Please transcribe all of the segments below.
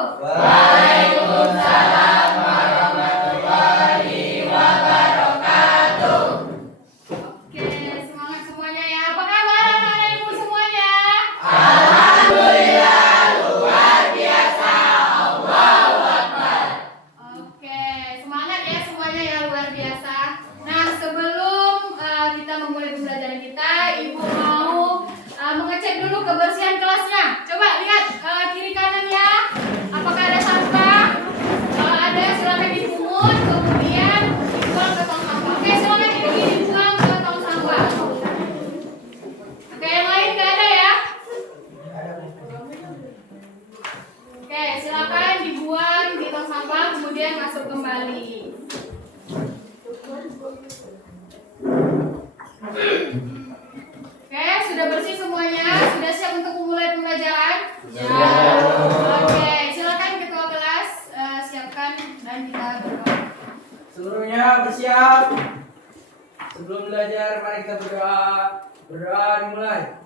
Waalaikumsalam warahmatullahi wabarakatuh. Oke, semangat semuanya ya. Apa kabar anak-anak ibu semuanya? Alhamdulillah, luar biasa. Allahu Akbar. Oke, semangat ya semuanya ya, luar biasa. Nah, sebelum kita memulai pembelajaran kita, ibu mau mengecek dulu kebersihan kelasnya. Coba lihat kiri kanan ya. Apakah ada sampah? Kalau ada, silakan dipungut, kemudian dibuang ke tong sampah. Oke, silakan ini dibuang ke tong sampah. Oke, yang lain nggak ada ya? Oke, silakan dibuang di tong sampah, kemudian masuk kembali. Oke, sudah bersih semuanya? Sudah siap untuk memulai pembelajaran? Ya. Oke, silakan ketua kelas siapkan dan kita berdoa. Seluruhnya bersiap. Sebelum belajar, mari kita berdoa. Berdoa dimulai.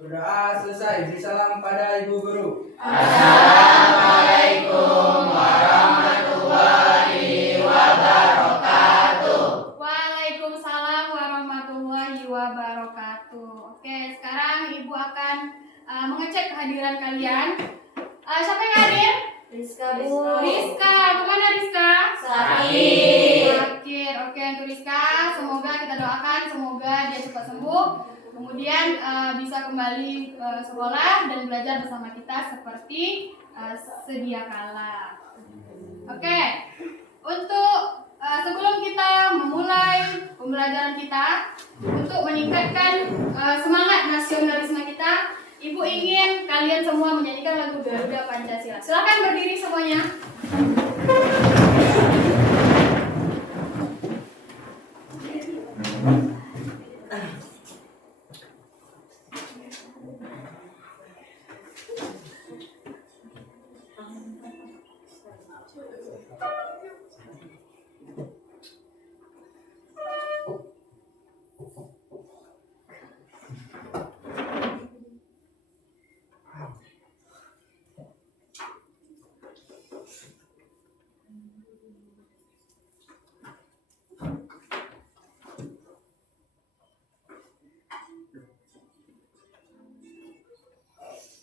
Berdoa selesai. Beri salam pada ibu guru. Assalamualaikum warahmatullahi wabarakatuh. Waalaikumsalam warahmatullahi wabarakatuh. Oke, sekarang ibu akan mengecek kehadiran kalian. Siapa yang hadir? Rizka, Bu. Rizka, kemana Rizka? Sakit. Sakit. Oke, untuk Rizka, semoga kita doakan semoga dia cepat sembuh. Kemudian bisa kembali sekolah dan belajar bersama kita seperti sedia kala. Oke, untuk sebelum kita memulai pembelajaran kita, untuk meningkatkan semangat nasionalisme kita, Ibu ingin kalian semua menyanyikan lagu Garuda Pancasila. Silakan berdiri semuanya.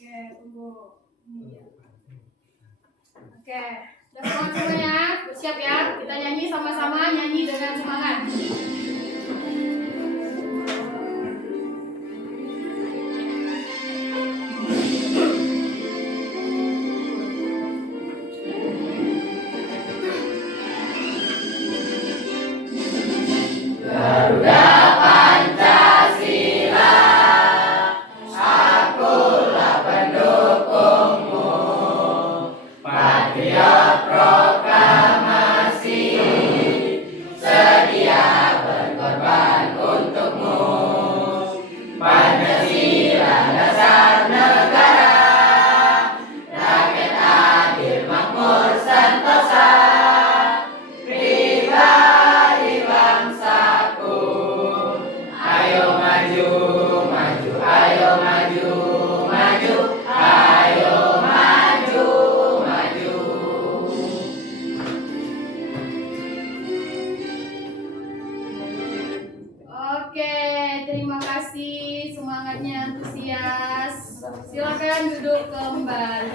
Oke, tunggu. Oke, sudah semangat semuanya? Bersiap ya? Kita nyanyi sama-sama, nyanyi dengan semangat. Garuda Pancasila, akulah pendukungmu. Patriot proklamasi, sedia berkorban untukmu. Pancasila dasar negara, rakyat adil makmur sentosa. Pribadi bangsaku, ayo maju, maju, ayo maju, maju, ayo maju, maju. Oke, terima kasih semangatnya antusias. Silakan duduk kembali.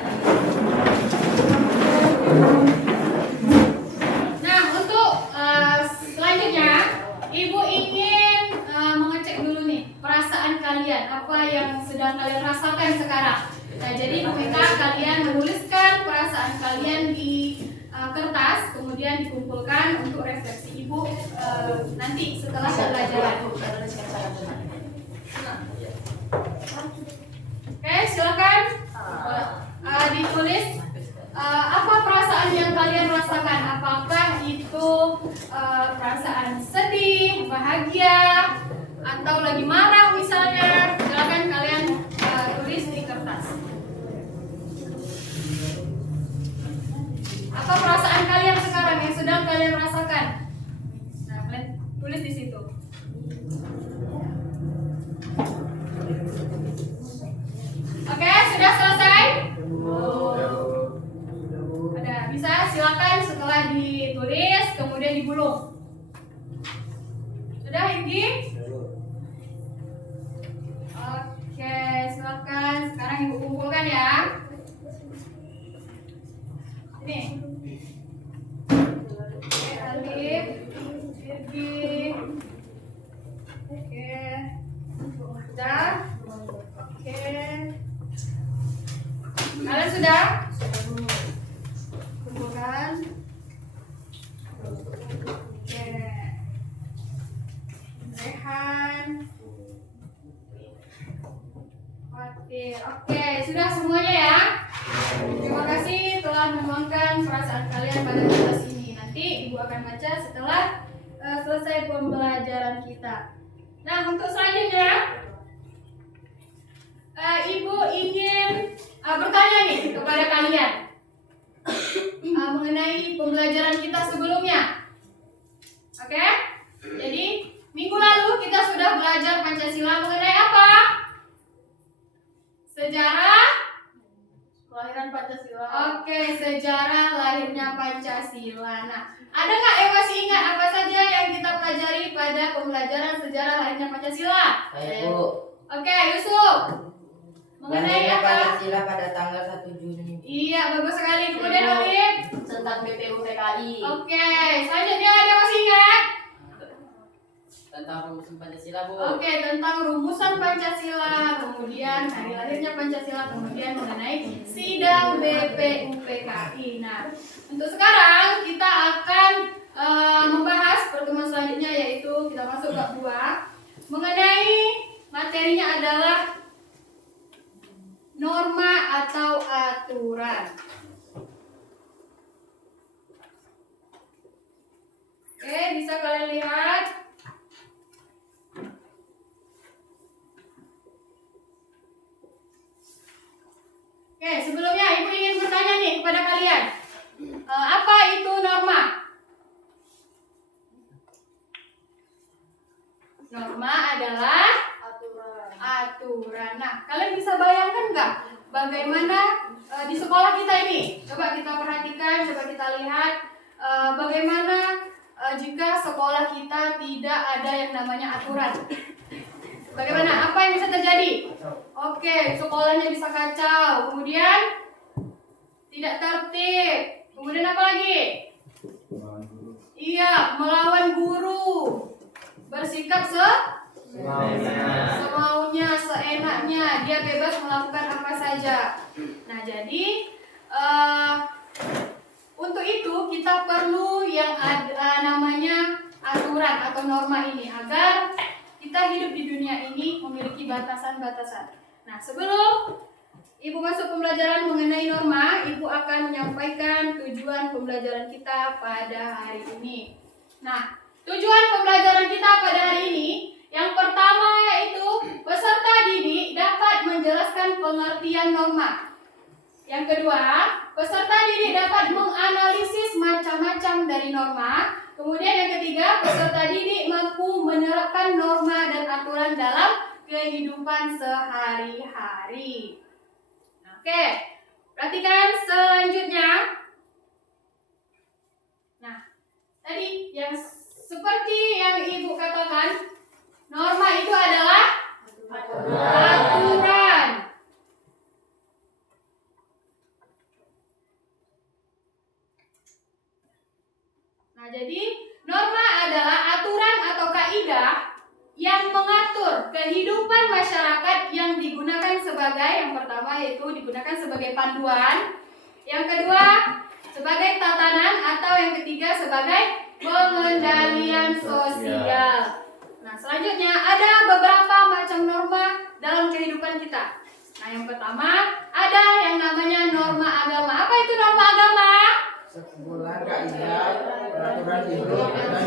Nah, untuk selanjutnya, Ibu ingin mengecek dulu nih perasaan kalian, apa yang sedang kalian rasakan sekarang. Nah, jadi Ibu minta kalian menuliskan perasaan kalian di kertas, kemudian dikumpulkan untuk refleksi Ibu nanti setelah pembelajaran. Oke, silakan ditulis apa perasaan yang kalian rasakan. Apakah itu perasaan sedih, bahagia, atau lagi marah misalnya. Silakan kalian tulis di kertas. Apa perasaan kalian sekarang yang sedang kalian rasakan? Nah, kalian tulis di situ. Oke. Sudah. Oke. Kalian sudah? Kumpulkan. Oke. Rehan. Oke, sudah semuanya ya. Terima kasih telah menuangkan perasaan kalian pada tugas ini. Nanti Ibu akan baca setelah selesai pembelajaran kita. Nah, untuk selanjutnya Ibu ingin bertanya nih kepada kalian mengenai pembelajaran kita sebelumnya. Oke? Jadi, minggu lalu kita sudah belajar Pancasila mengenai apa? Sejarah Kelahiran Pancasila. Oke, sejarah lahirnya Pancasila. Nah, ada nggak yang masih ingat apa saja yang kita pelajari pada pembelajaran sejarah lahirnya Pancasila? Baik, Bu. Oke, Yusuf. Mengenai Lahirnya apa? Pancasila pada tanggal 1 Juni. Iya, bagus sekali. Kemudian Alif. Tentang BPUPKI. Oke, selanjutnya ada yang masih ingat? Tentang rumusan Pancasila, Bu. Oke, tentang rumusan Pancasila, kemudian hari lahirnya Pancasila, kemudian mengenai sidang BPUPKI. Nah, untuk sekarang kita akan membahas pertemuan selanjutnya, yaitu kita masuk bab 2 mengenai materinya adalah norma atau aturan. Oke, bisa kalian lihat. Oke, sebelumnya Ibu ingin bertanya nih kepada kalian. Apa itu norma? Norma adalah aturan. Nah, kalian bisa bayangkan nggak bagaimana di sekolah kita ini? Coba kita perhatikan, coba kita lihat bagaimana jika sekolah kita tidak ada yang namanya aturan. Bagaimana? Apa yang bisa terjadi? Oke, sekolahnya bisa kacau, kemudian tidak tertib, kemudian apa lagi? Iya, melawan guru, bersikap semaunya, seenaknya, dia bebas melakukan apa saja. Nah, jadi untuk itu kita perlu yang namanya aturan atau norma ini agar kita hidup di dunia ini memiliki batasan-batasan. Nah, sebelum Ibu masuk pembelajaran mengenai norma, Ibu akan menyampaikan tujuan pembelajaran kita pada hari ini. Nah, tujuan pembelajaran kita pada hari ini, yang pertama yaitu peserta didik dapat menjelaskan pengertian norma. Yang kedua, peserta didik dapat menganalisis macam-macam dari norma. Kemudian yang ketiga, peserta didik mampu menerapkan norma dan aturan dalam kehidupan sehari-hari. Oke, perhatikan selanjutnya. Nah, tadi yang seperti yang Ibu katakan, norma itu adalah aturan. Nah, jadi norma adalah aturan atau kaidah yang mengatur kehidupan masyarakat yang digunakan sebagai, yang pertama yaitu digunakan sebagai panduan, yang kedua sebagai tatanan, atau yang ketiga sebagai pengendalian sosial. Nah, selanjutnya ada beberapa macam norma dalam kehidupan kita. Nah, yang pertama ada yang namanya norma agama. Apa itu norma agama? Sekumpulan kaidah, peraturan hidup, dan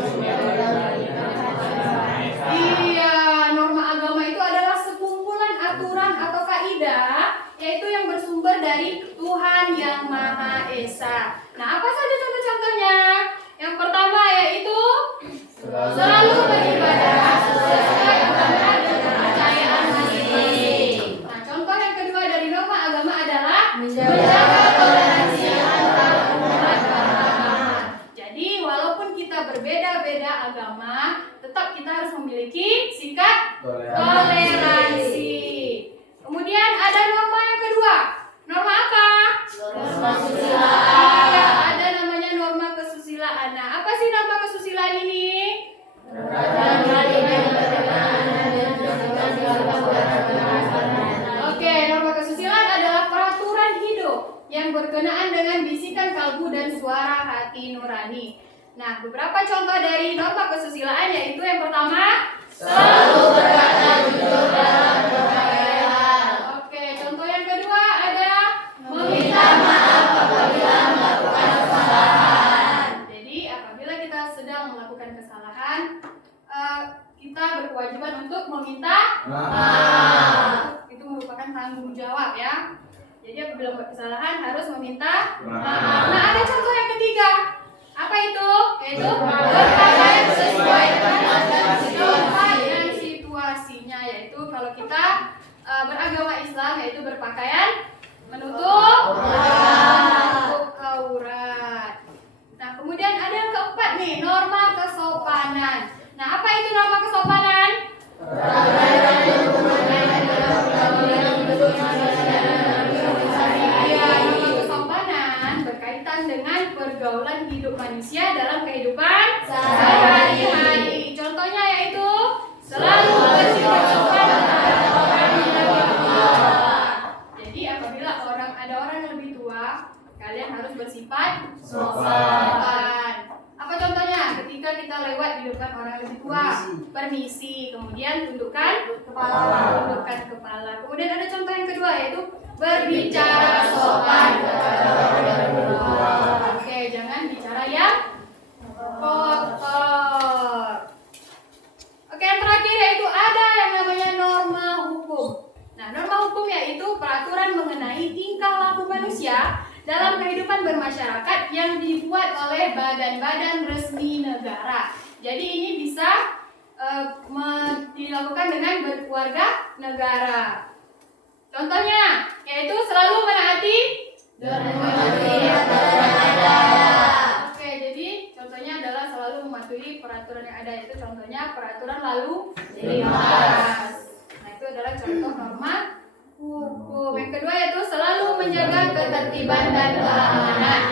Iya, norma agama itu adalah sekumpulan aturan atau kaidah, yaitu yang bersumber dari Tuhan Yang Maha Esa. Nah, apa saja contoh-contohnya? Yang pertama yaitu selalu beribadah sesuai agama dan kepercayaan masing-masing. Nah, contoh yang kedua dari norma agama adalah menjaga toleransi antar umat beragama. Jadi, walaupun kita berbeda-beda agama, tetap kita harus memiliki sikap toleransi. Kemudian ada norma yang kedua. Norma apa? Norma kesusilaan. Iya, ada namanya norma kesusilaan. Nah, apa sih norma kesusilaan ini? Beragama dengan hati nurani. Nah, beberapa contoh dari norma kesusilaan yaitu yang pertama, Selalu berkata jujur dalam berbagai hal. oke, contoh yang kedua ada Meminta maaf apabila melakukan kesalahan. Jadi apabila kita sedang melakukan kesalahan, kita berkewajiban untuk meminta maaf. Itu merupakan tanggung jawab ya. Jadi apabila membuat kesalahan harus meminta maaf. Nah, ada contoh yang ketiga. Apa itu? Yaitu berpakaian sesuai dengan tempat dan situasinya. Yaitu kalau kita beragama Islam yaitu berpakaian menutup aurat. Nah, kemudian ada yang keempat nih, norma kesopanan. Nah, apa itu norma kesopanan? Iya, norma kesopanan berkaitan dengan pergaulan hidup manusia dalam kehidupan sehari-hari. Contohnya yaitu selalu bersikap sopan terhadap orang yang lebih tua. Jadi apabila ada orang yang lebih tua, kalian harus bersifat sopan. Apa contohnya? Ketika kita lewat di depan orang yang lebih tua, permisi, kemudian tundukkan kepala. Kemudian ada contoh yang kedua yaitu berbicara sopan kepada orang yang lebih tua. Oke, jangan bicara yang kotor. Oke, yang terakhir yaitu ada yang namanya norma hukum. Nah, norma hukum yaitu peraturan mengenai tingkah laku manusia dalam kehidupan bermasyarakat yang dibuat oleh badan-badan resmi negara. Jadi ini bisa dilakukan dengan berkeluarga negara. Contohnya yaitu selalu menaati aturan yang ada. Oke, jadi contohnya adalah selalu mematuhi peraturan yang ada, yaitu contohnya peraturan lalu lintas. Nah, itu adalah contoh norma hukum. Yang kedua yaitu selalu menjaga ketertiban dan keamanan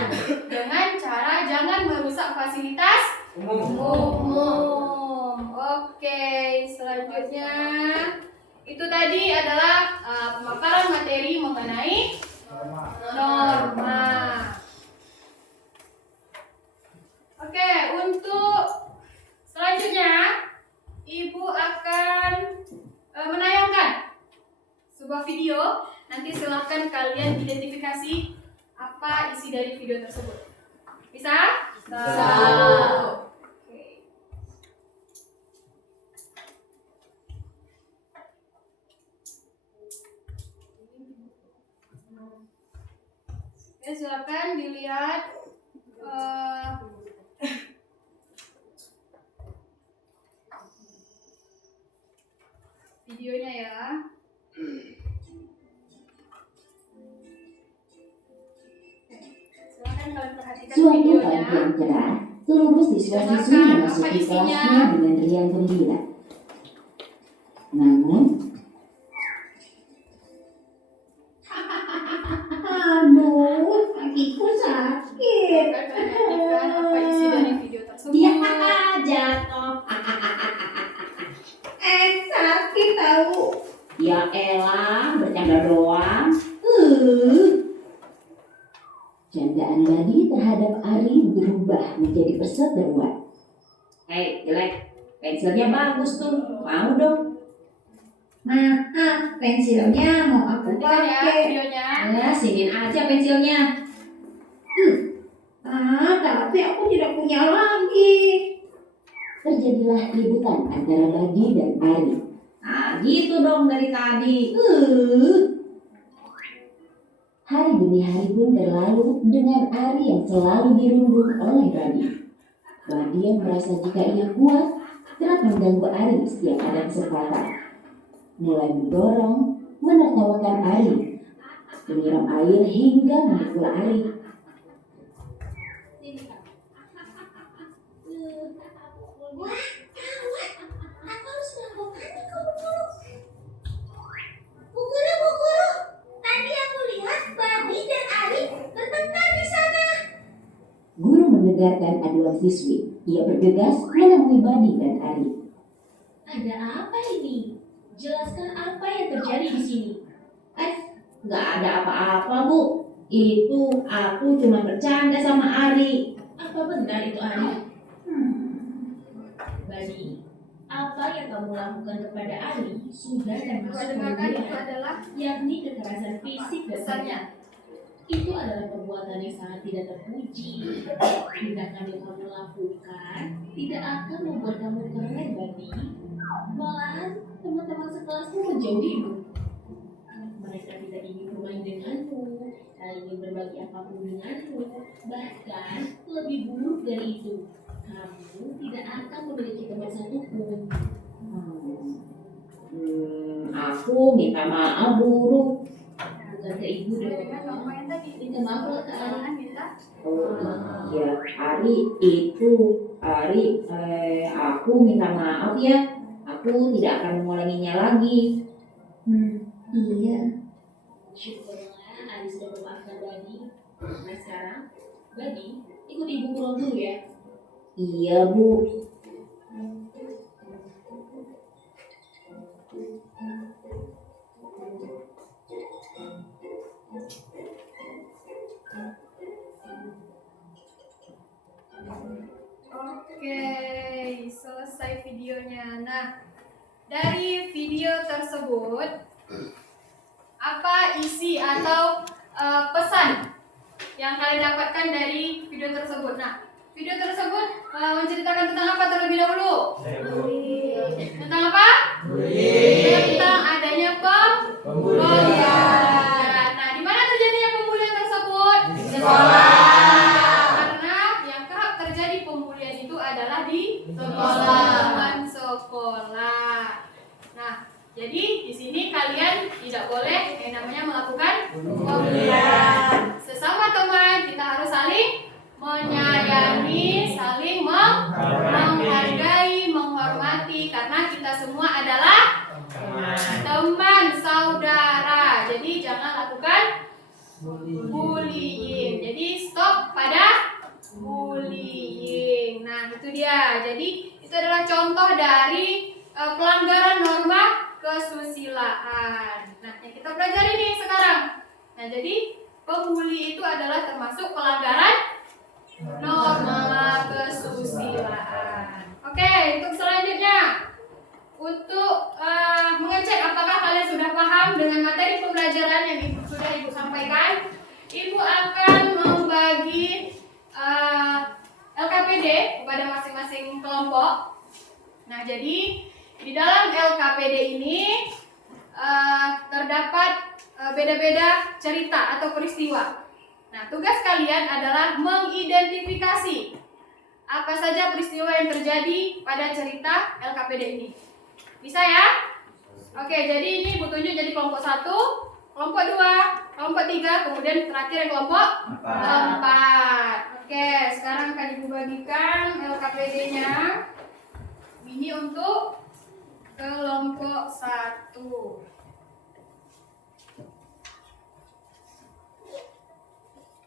dengan cara jangan merusak fasilitas umum. Oke, selanjutnya itu tadi adalah pemaparan materi mengenai norma. Oke, untuk selanjutnya Ibu akan menayangkan sebuah video. Nanti silahkan kalian identifikasi apa isi dari video tersebut. Bisa? Bisa. Oke. Ya, silakan dilihat videonya ya. Silakan kalian perhatikan Suatu videonya. pagi yang cerah, seluruh siswa-siswi Silakan, memasuki apa isinya? kelasnya dengan riang gembira. Namun, aduh, kakiku sakit. Silakan perhatikan apa isi dari video tersebut. Ya, jatuh. Sakit tahu. Ya elah, bercanda doang. Candaan Badi terhadap Ari berubah menjadi perseteruan. Hei, jelek. Pensilnya bagus tuh. Mau dong. Maaf, pensilnya mau aku Perhatikan ya pakai. videonya. Ya, sinin aja pensilnya. Tapi aku tidak punya lagi. Terjadilah keributan antara Badi dan Ari. Gitu dong dari tadi. Hari demi hari pun berlalu dengan Ari yang selalu dirundung oleh Badi. Badi yang merasa jika ia kuat, kerap mengganggu Ari setiap ada kesempatan. Mulai mendorong, menertawakan Ari, menyiram air hingga memukul Ari. Guru mendengarkan aduan siswi. Ia bergegas menemui Badi dan Ari. Ada apa ini? Jelaskan apa yang terjadi di sini. Nggak ada apa-apa, Bu. Itu aku cuma bercanda sama Ari. Apa benar itu Ari? Badi, apa yang kamu lakukan kepada Ari sudah termasuk Dengarkan itu pembunuhan, adalah yakni kekerasan fisik dan pesannya. itu adalah perbuatan yang sangat tidak terpuji. Tindakan yang kamu lakukan tidak akan membuat kamu keren, Badi. Malahan teman-teman sekelasmu menjauhimu. Mereka tidak ingin bermain denganmu, tak ingin berbagi apapun denganmu. Bahkan lebih buruk dari itu, kamu tidak akan memiliki teman satupun. Aku minta maaf guru. Bukan ke ibu dong. Dengan kamu yang tadi. Minta maaf lah ke Ari. Minta. Oh iya, aku minta maaf ya. Aku tidak akan mengulanginya lagi. Iya. Syukurlah Ari sudah memaafkan Badi. Nah sekarang, Badi ikut ibu pulang dulu ya. Iya Bu. Oke, selesai videonya. Nah, dari video tersebut, apa isi atau pesan yang kalian dapatkan dari video tersebut? Nah, video tersebut menceritakan tentang apa terlebih dahulu? Tentang apa? Tentang adanya pembulian. Nah, di mana terjadinya pembulian tersebut? Di sekolah. Karena yang kerap terjadi pembulian itu adalah di teman sekolah. Nah, jadi di sini kalian tidak boleh yang namanya melakukan pembulian. Sesama teman kita harus saling menyayangi, saling menghargai, menghormati karena kita semua adalah teman saudara. Jadi jangan lakukan bullying. Jadi stop pada bullying. Nah, itu dia. Jadi itu adalah contoh dari pelanggaran norma kesusilaan. Nah, yang kita pelajari nih sekarang. Nah, jadi pembuli itu adalah termasuk pelanggaran norma kesusilaan. Oke, untuk selanjutnya, untuk mengecek apakah kalian sudah paham dengan materi pembelajaran yang sudah Ibu sampaikan, Ibu akan membagi LKPD kepada masing-masing kelompok. Nah, jadi di dalam LKPD ini terdapat beda-beda cerita atau peristiwa. Nah, tugas kalian adalah mengidentifikasi apa saja peristiwa yang terjadi pada cerita LKPD ini. Bisa ya? Oke, jadi ini Ibu tunjuk jadi kelompok 1, kelompok 2, kelompok 3, kemudian terakhir yang kelompok 4. Oke, sekarang akan Ibu bagikan LKPD-nya. Ini untuk kelompok 1.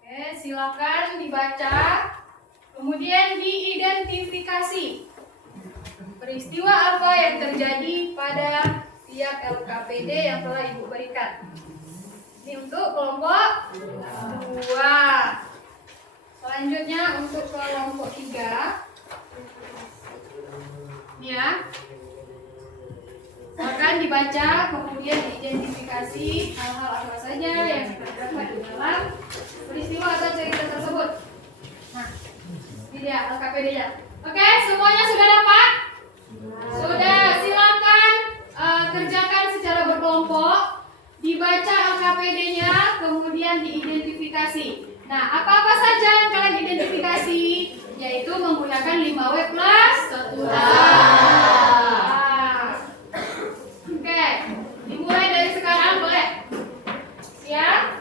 Oke, silakan dibaca. Kemudian diidentifikasi peristiwa apa yang terjadi pada tiap LKPD yang telah Ibu berikan. Ini untuk kelompok 2. Selanjutnya untuk kelompok 3. Ini ya. Akan dibaca, kemudian diidentifikasi hal-hal apa saja yang terdapat di dalam peristiwa atau cerita tersebut. Nah, ini dia LKPD-nya. Oke, semuanya sudah dapat? Sudah, silakan kerjakan secara berkelompok, dibaca LKPD-nya, kemudian diidentifikasi. Nah, apa-apa saja yang kalian identifikasi? Yaitu menggunakan 5W plus 1H. Oke, dimulai dari sekarang, boleh? Ya?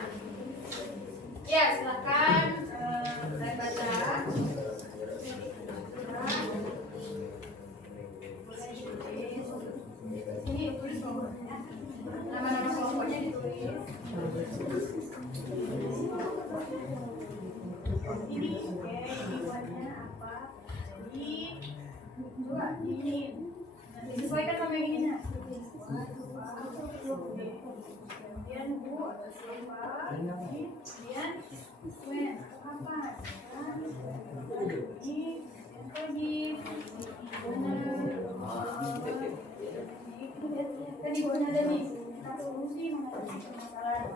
Ya, silakan mulai baca. Ini tulis kelompoknya. Nama-nama kelompoknya ditulis. Ini oke, ini buatnya apa? Jadi coba ini disesuaikan sama yang ininya. Kemudian kemudian bu atau siapa, kemudian when kapan, ini pergi, tadi bukan ada nih solusi mengatasi permasalahan.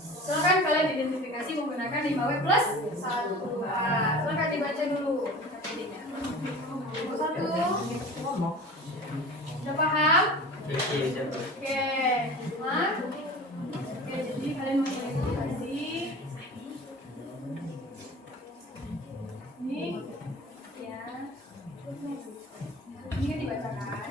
Silakan kalian identifikasi menggunakan 5W plus 1. Silakan dibaca dulu. Satu. Sudah paham? Oke. Oke, jadi kalian mengidentifikasi ini ya. Ini kan dibacakan.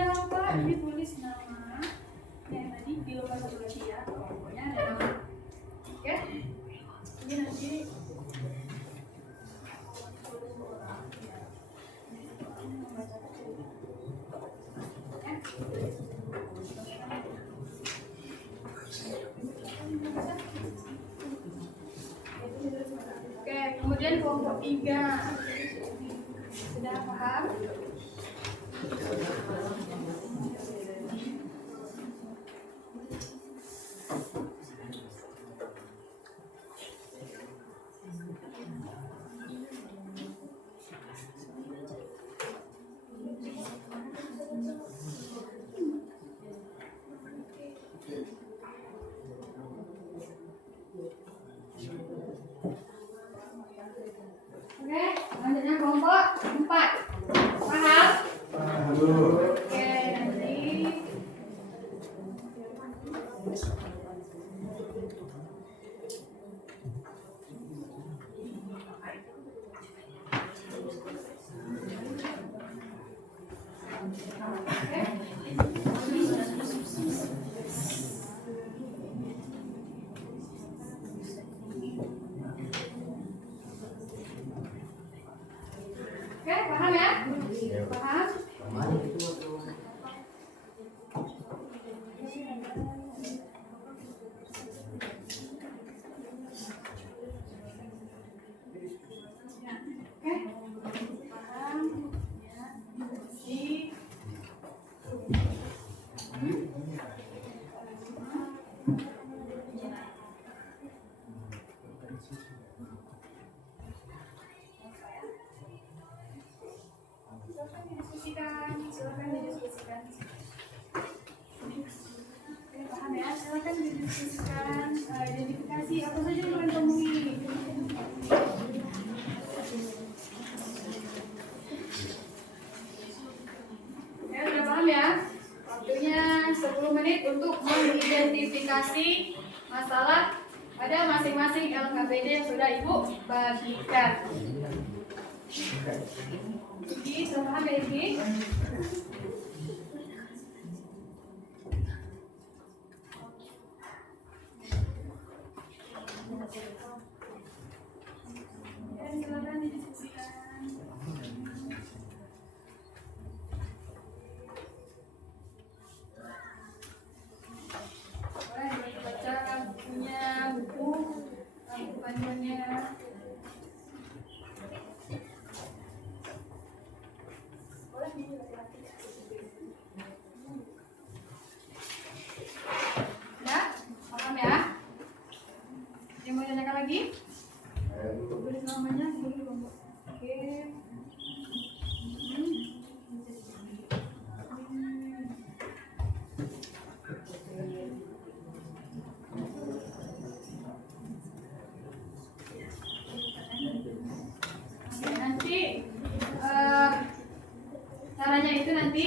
Jangan lupa ditulis nama yang tadi di lupa satu lagi ya, pokoknya ada nama. Oke, ini nanti oke, kemudian kelompok 3 sudah paham? Oke, selanjutnya kelompok 4. Paham? Oke, nanti Oke, paham ya? Paham? Oke, paham ya? Jadi silakan didiskusikan. Oke, paham ya? Silakan didiskusikan identifikasi apa saja yang kalian temui. Ya, sudah paham ya? Waktunya 10 menit untuk mengidentifikasi masalah pada masing-masing LKPD yang sudah Ibu bagikan. Jadi, sudah paham ya, Ibu? Dan silakan didiskusikan. Boleh baca bukunya, buku panduannya. Boleh ceritanya itu nanti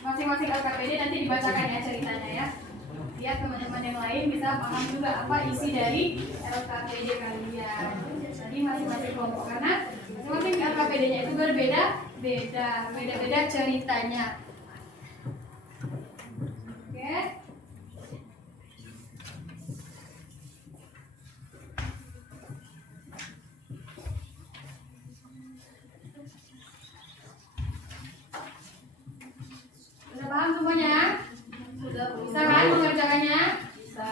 masing-masing LKPD nanti dibacakan ya ceritanya ya. Biar teman-teman yang lain bisa paham juga apa isi dari LKPD kalian. Jadi masing-masing kelompok karena masing-masing LKPD-nya itu berbeda ceritanya. Oke. Sudah paham semuanya? Sudah Bu. Bisa kan mengerjakannya? Bisa.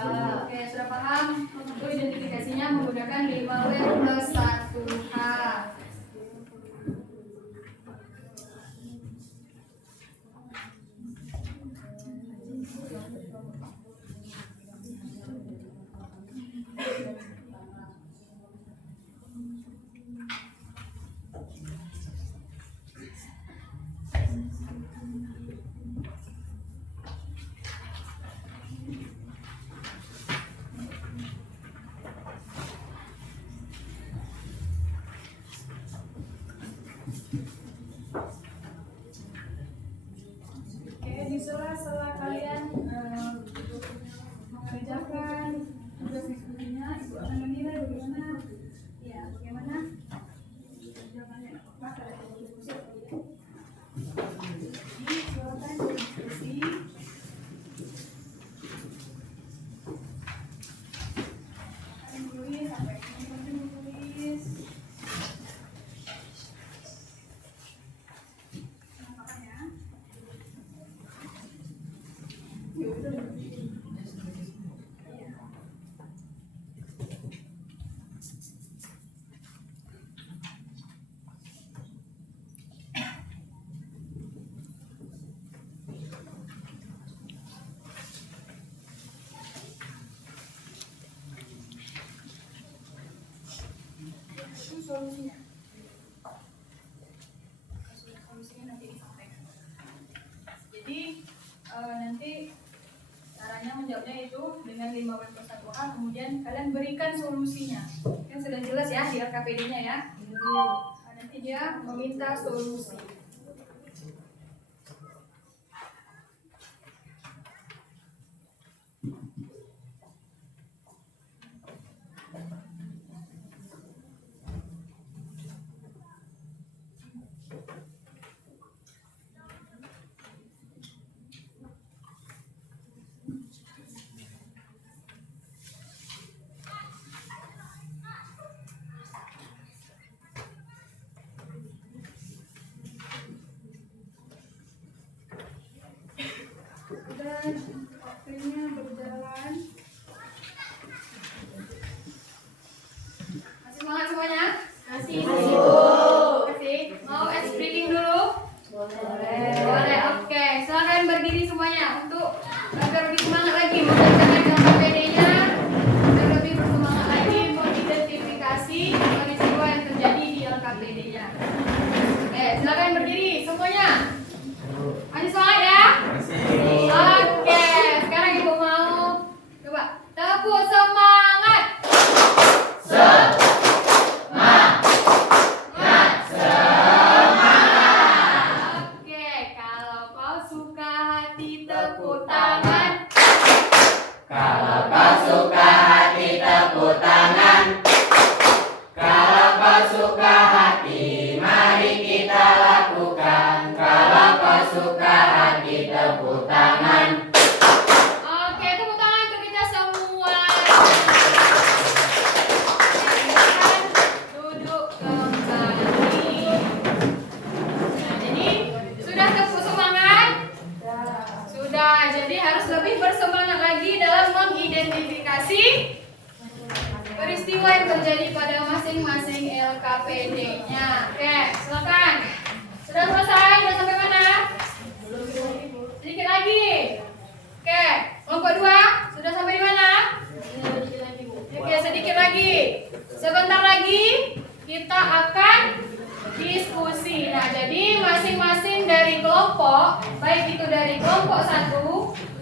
Oke, sudah paham untuk identifikasinya menggunakan 5W plus 1H. Oke, di sela-sela kalian mengerjakan tugas diskusinya, Ibu akan menilai bagaimana ya, bagaimana jawabannya. Apakah ada diskusi atau tidak? Jadi, silakan diskusi. Kalian tulis sampai teman-teman tulis. Penampakannya. Itu solusinya. Solusinya nanti disampaikan. Jadi nanti caranya menjawabnya itu dengan 5W plus 1H, kemudian kalian berikan solusinya. Kan sudah jelas ya di LKPD-nya ya. Nanti dia meminta solusi. Dan waktunya berjalan. Masih semangat semuanya? Masih. Masih. Mau ice breaking dulu? Boleh. Oke, silakan berdiri semuanya untuk agar lebih semangat lagi mengerjakan LKPD-nya, agar lebih bersemangat lagi mengidentifikasi peristiwa yang terjadi di LKPD-nya. Oke, silakan berdiri semuanya. Masih semangat ya? Oke, sekarang Ibu mau coba tepuk semangat. Oke, kalau kau suka hati tepuk tangan. Kalau kau suka hati tepuk tangan. Kalau kau suka hati mari kita lakukan. Kalau kau suka hati tepuk tangan. Oke, tepuk tangan untuk kita semua. Silakan duduk kembali. Nah, jadi sudah tepuk semangat? Sudah, jadi harus lebih bersemangat lagi dalam mengidentifikasi peristiwa yang terjadi pada masing-masing LKPD-nya. Oke, silakan. Sudah selesai? Sudah sampai mana? Sedikit lagi. Oke, kelompok 2 sudah sampai di mana? Oke, sedikit lagi. Sebentar lagi kita akan diskusi. Nah, jadi masing-masing dari kelompok, baik itu dari kelompok 1,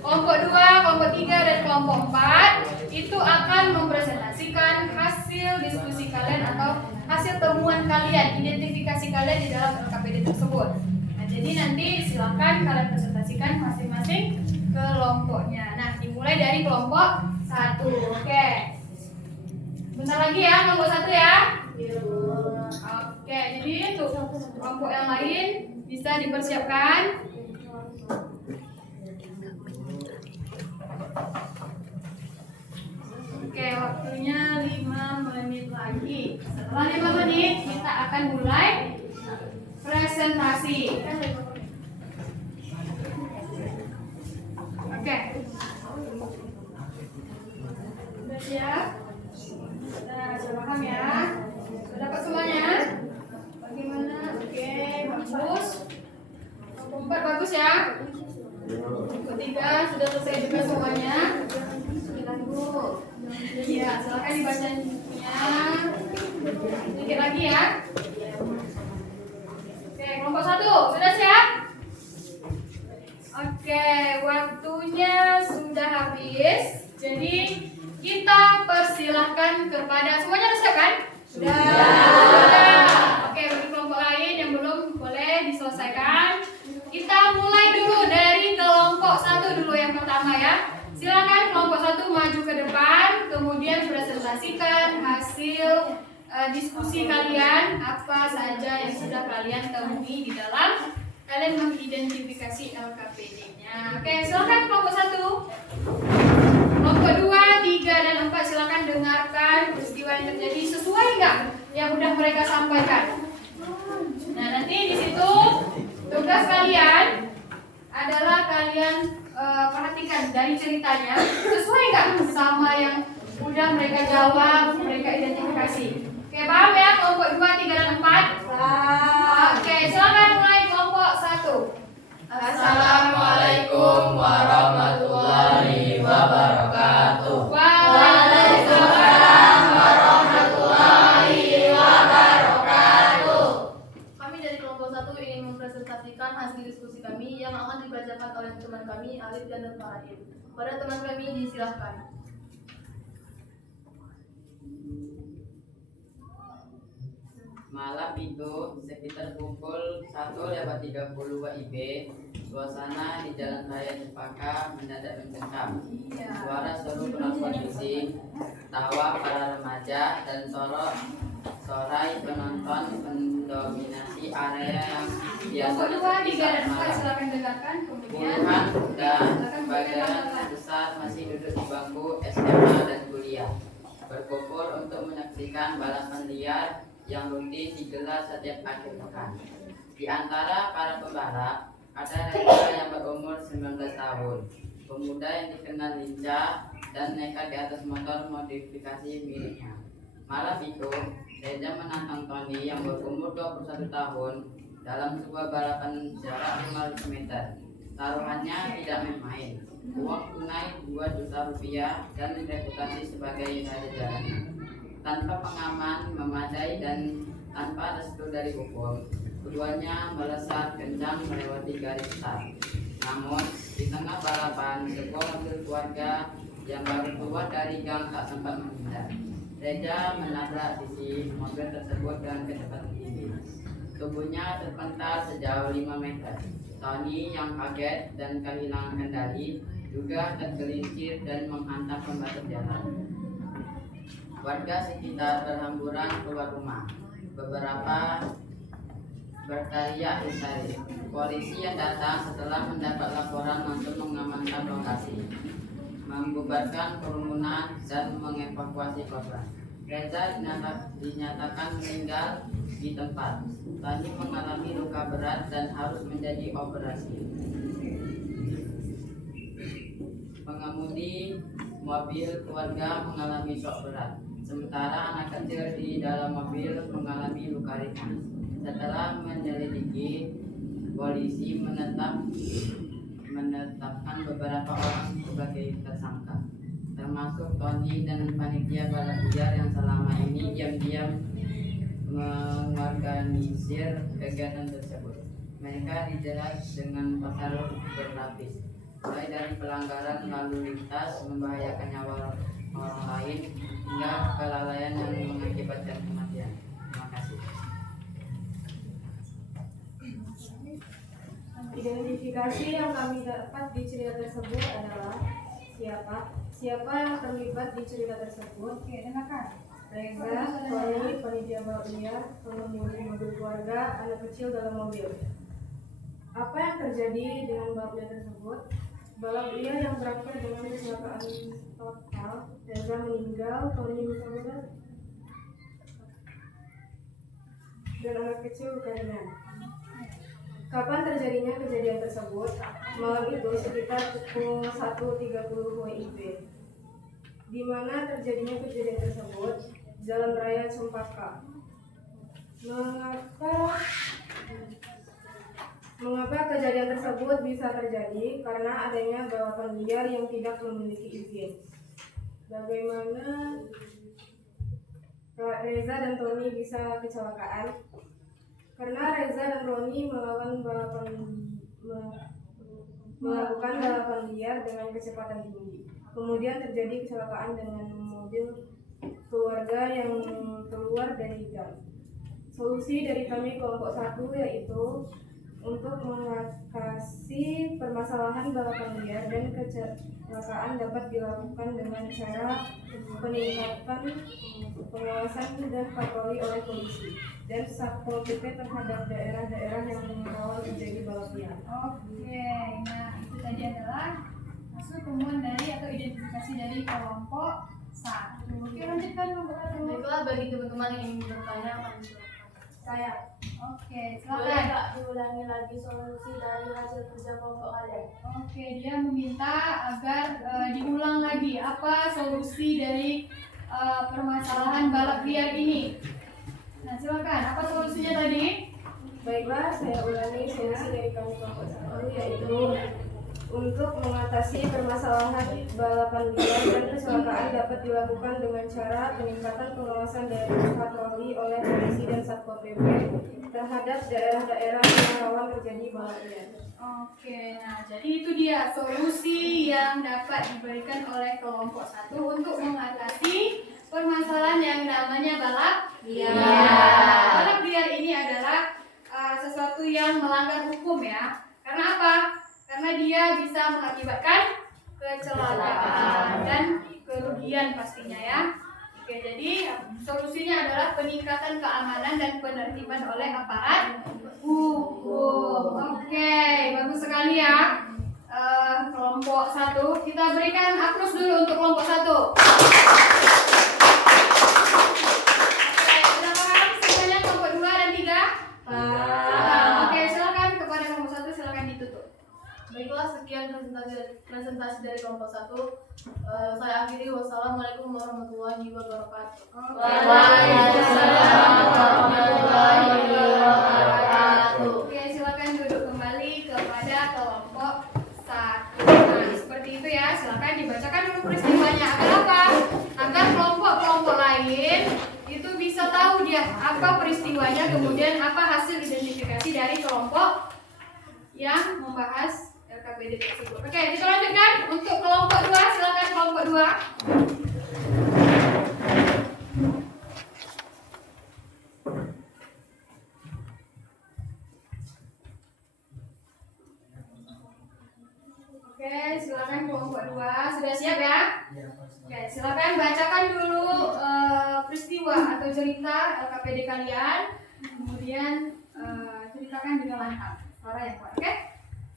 kelompok 2, kelompok 3, dan kelompok 4, itu akan mempresentasikan hasil diskusi kalian atau hasil temuan kalian, identifikasi kalian di dalam LKPD tersebut. Nah, jadi nanti kalian presentasikan masing-masing kelompoknya. Nah, dimulai dari kelompok 1. Oke. Bentar lagi ya, kelompok 1 ya. Oke, jadi untuk kelompok yang lain bisa dipersiapkan. Oke, waktunya 5 menit lagi. Setelah 5 menit, kita akan mulai presentasi. Oke. Sudah siap? Sudah paham ya? Sudah dapat semuanya? Bagaimana? Oke, bagus. Kelompok 4 bagus ya? Kelompok 3 sudah selesai juga semuanya? Silakan Bu. Ya, silakan dibacanya. Sedikit lagi ya. Oke, kelompok 1 sudah siap? Oke, waktunya sudah habis. Jadi kita persilahkan kepada semuanya sudah siap kan? Sudah. Oke, bagi kelompok lain yang belum boleh diselesaikan. Kita mulai dulu dari kelompok 1 dulu yang pertama ya. Silakan kelompok 1 maju ke depan, kemudian presentasikan hasil diskusi kalian, apa saja yang sudah kalian temui di dalam kalian mengidentifikasi LKPD-nya. Oke, silakan kelompok 1. Kelompok 2, 3, dan 4 silakan dengarkan peristiwa yang terjadi sesuai nggak yang udah mereka sampaikan. Nah, nanti di situ tugas kalian adalah kalian perhatikan dari ceritanya sesuai nggak sama yang udah mereka jawab, mereka identifikasi. Oke, paham ya kelompok 2, 3, dan 4? Oke, silakan mulai kelompok 1. Assalamualaikum warahmatullahi wabarakatuh. Waalaikumsalam warahmatullahi wabarakatuh. Kami dari kelompok 1 ingin mempresentasikan hasil diskusi kami yang akan dibacakan oleh teman kami Alif dan Nurfahim. Pada teman kami disilahkan. Malam itu sekitar pukul 1:30 WIB, suasana di Jalan Raya Cempaka mendadak mencekam. Suara seru penonton musik, tawa para remaja, dan sorai penonton mendominasi area yang biasa Kelompok 2, 3, dan 4 malam. silakan dengarkan. Kemudian Puluhan dan sebagian besar masih duduk di bangku SMA dan kuliah, berkumpul untuk menyaksikan balapan liar yang rutin digelar setiap akhir pekan. Di antara para pembalap, ada Reza yang berumur 19 tahun, pemuda yang dikenal lincah dan nekat di atas motor modifikasi miliknya. Malam itu, Reza menantang Tony yang berumur 21 tahun dalam sebuah balapan jarak 500 meter. Taruhannya tidak main-main, uang tunai 2 juta rupiah dan reputasi sebagai raja jalanan. Tanpa pengaman memadai dan tanpa restu dari hukum, keduanya melesat kencang melewati garis start. Namun, di tengah balapan, sebuah mobil keluarga yang baru keluar dari gang tak sempat menghindar. Reza menabrak sisi mobil tersebut dengan kecepatan tinggi. Tubuhnya terpental sejauh 5 meter. Tony yang kaget dan kehilangan kendali juga tergelincir dan menghantam pembatas jalan. Warga sekitar berhamburan keluar rumah. Beberapa berteriak histeris. Polisi yang datang setelah mendapat laporan langsung mengamankan lokasi, membubarkan kerumunan dan mengevakuasi korban. Reza dinyatakan meninggal di tempat. Tani mengalami luka berat dan harus menjadi operasi. Pengemudi mobil keluarga mengalami shock berat, sementara anak kecil di dalam mobil mengalami luka ringan. Setelah menyelidiki, polisi menetapkan beberapa orang sebagai tersangka, termasuk Tony dan panitia balap liar yang selama ini diam-diam mengorganisir kegiatan tersebut. Mereka dijerat dengan pasal berlapis, mulai dari pelanggaran lalu lintas membahayakan nyawa orang lain hingga kelalaian yang mengakibatkan kematian. Terima kasih. Identifikasi yang kami dapat di cerita tersebut adalah siapa yang terlibat di cerita tersebut. Oke, dengarkan. Reza, Tony, panitia balap liar, pengemudi mobil keluarga, anak kecil dalam mobil. Apa yang terjadi dengan balap liar tersebut? Balap liar yang berakhir dengan kecelakaan total. Reza meninggal, Tony luka berat, dan anak kecil luka ringan. Kapan terjadinya kejadian tersebut? Malam itu sekitar pukul 1.30 WIB. Di mana terjadinya kejadian tersebut? Jalan Raya Cempaka. Mengapa kejadian tersebut bisa terjadi? Karena adanya balapan liar yang tidak memiliki izin. Bagaimana Reza dan Tony bisa kecelakaan? Karena Reza dan Roni melakukan balapan liar dengan kecepatan tinggi. Kemudian terjadi kecelakaan dengan mobil keluarga yang keluar dari gang. Solusi dari kami kelompok 1 yaitu untuk mengatasi permasalahan balapan liar dan kecelakaan dapat dilakukan dengan cara peningkatan pengawasan dan patroli oleh polisi dan Satpol PP terhadap daerah-daerah yang rawan terjadi balap liar. Oke, nah itu tadi adalah hasil temuan dari atau identifikasi dari kelompok 1. Oke, lanjutkan kelompok 1. Baiklah, bagi teman-teman yang ingin bertanya, kami silakan. Saya Oke, boleh silakan. nggak diulangi lagi solusi dari hasil kerja kelompok kalian? Oke, dia meminta agar diulang lagi apa solusi dari permasalahan balap liar ini. Nah, silakan. Apa solusinya tadi? Baiklah, saya ulangi solusi dari kami kelompok 1 yaitu untuk mengatasi permasalahan balapan liar dan kecelakaan dapat dilakukan dengan cara peningkatan pengawasan dan patroli oleh polisi dan Satpol PP terhadap daerah-daerah yang rawan terjadi balap liar. Oke, nah jadi itu dia solusi yang dapat diberikan oleh kelompok 1 untuk mengatasi permasalahan yang namanya balap liar. Balap liar ini adalah sesuatu yang melanggar hukum ya. Karena apa? Karena dia bisa mengakibatkan kecelakaan dan kerugian pastinya ya. Oke, jadi solusinya adalah peningkatan keamanan dan penertiban oleh aparat hukum. Oke, bagus sekali ya. Kelompok 1, kita berikan aplaus dulu untuk kelompok 1. Oke, sudah paham semuanya kelompok 2 dan 3? Oke, silakan kepada kelompok 1, silakan ditutup. Baiklah, sekian presentasi dari kelompok 1. Saya akhiri. Wassalamualaikum warahmatullahi wabarakatuh. Waalaikumsalam warahmatullahi wabarakatuh. Oke, silakan duduk kembali kepada kelompok 1. Nah, seperti itu ya. Silakan dibacakan dulu peristiwanya. Agar apa? Agar kelompok-kelompok lain itu bisa tahu dia apa peristiwanya, kemudian apa hasil identifikasi dari kelompok yang membahas LKPD tersebut. Oke, kita lanjutkan untuk kelompok 2. Silakan kelompok 2. Oke, silakan kelompok 2. Sudah siap ya? Oke, silakan bacakan dulu peristiwa atau cerita LKPD kalian. Kemudian ceritakan dengan lantang. Suara yang kuat, oke?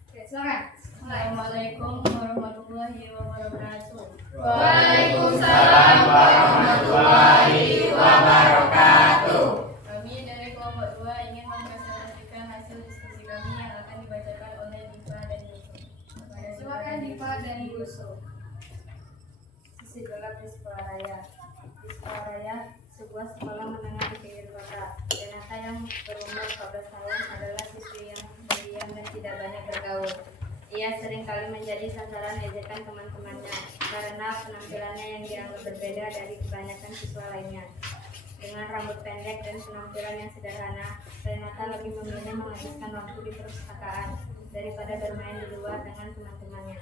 Oke, silakan. Assalamualaikum warahmatullahi wabarakatuh. Waalaikumsalam warahmatullahi wabarakatuh. Kami dari kelompok 2 ingin mempresentasikan hasil diskusi kami yang akan dibacakan oleh Diva dan Yusuf. Silakan Diva dan Yusuf. Sisi gelap di sekolah raya. Di sekolah raya, sebuah sekolah menengah di pinggir kota. Renata yang berumur 14 tahun adalah siswi yang pendiam dan tidak banyak bergaul. Ia sering kali menjadi sasaran ejekan teman-temannya karena penampilannya yang dianggap berbeda dari kebanyakan siswa lainnya. Dengan rambut pendek dan penampilan yang sederhana, Renata lebih memilih menghabiskan waktu di perpustakaan daripada bermain di luar dengan teman-temannya.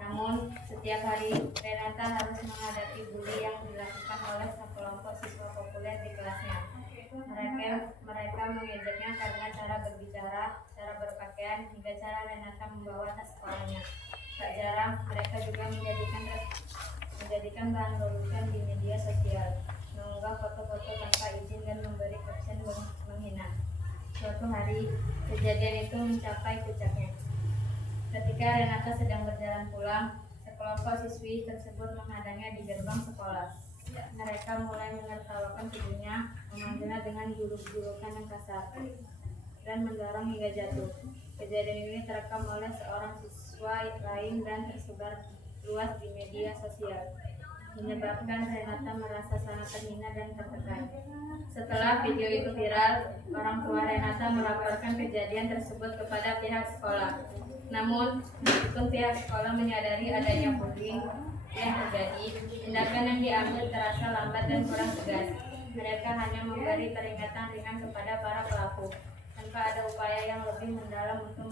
Namun, setiap hari Renata harus menghadapi bully yang dilakukan oleh sekelompok siswa populer di kelasnya. Mereka mengejeknya karena cara berbicara, cara berpakaian, hingga cara sekolah, mereka juga menjadikan bahan lulusan di media sosial, mengunggah foto-foto tanpa izin dan memberi caption menghina. Suatu hari, kejadian itu mencapai puncaknya. Ketika Renata sedang berjalan pulang, sekelompok siswi tersebut menghadangnya di gerbang sekolah. Mereka mulai menertawakan tubuhnya, memanggilnya dengan julukan yang kasar, dan mendorong hingga jatuh. Kejadian ini terekam oleh seorang siswa lain dan tersebar luas di media sosial, menyebabkan Renata merasa sangat terhina dan tertekan. Setelah video itu viral, orang tua Renata melaporkan kejadian tersebut kepada pihak sekolah. Namun, meskipun pihak sekolah menyadari adanya bullying yang terjadi, tindakan yang diambil terasa lambat dan kurang tegas. Mereka hanya memberi peringatan ringan kepada para pelaku, tanpa ada upaya yang lebih mendalam untuk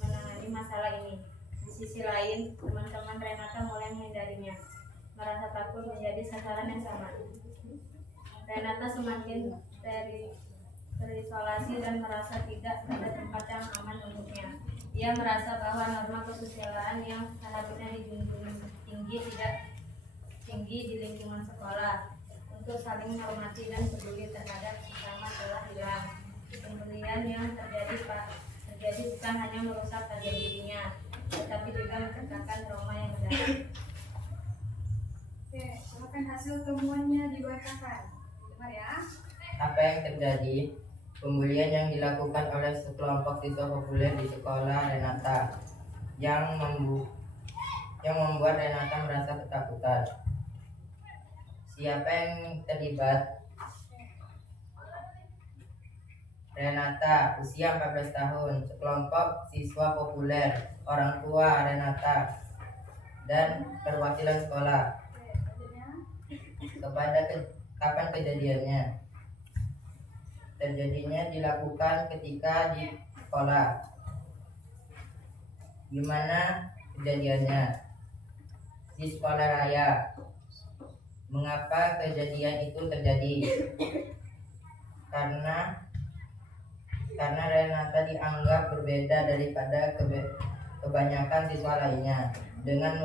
menangani masalah ini. Di sisi lain, teman-teman Renata mulai menghindarinya, merasa takut menjadi sasaran yang sama. Renata semakin terisolasi dan merasa tidak ada tempat yang aman untuknya. Ia merasa bahwa norma kesusilaan yang seharusnya dijunjung tinggi tidak tinggi di lingkungan sekolah untuk saling menghormati dan peduli terhadap sesama telah hilang. Pemberian yang terjadi bukan hanya merusak harga dirinya, tetapi juga menciptakan trauma yang mendalam. Oke, silakan hasil temuannya dibacakan. Dengar ya. Apa yang terjadi? Pembulian yang dilakukan oleh sekelompok siswa populer di sekolah Renata yang membuat Renata merasa ketakutan. Siapa yang terlibat? Renata, usia 14 tahun, sekelompok siswa populer, orang tua Renata, dan perwakilan sekolah. Kapan kejadiannya? Terjadinya dilakukan ketika di sekolah. Gimana kejadiannya? Di sekolah raya. Mengapa kejadian itu terjadi? Karena Renata dianggap berbeda daripada kebanyakan siswa lainnya dengan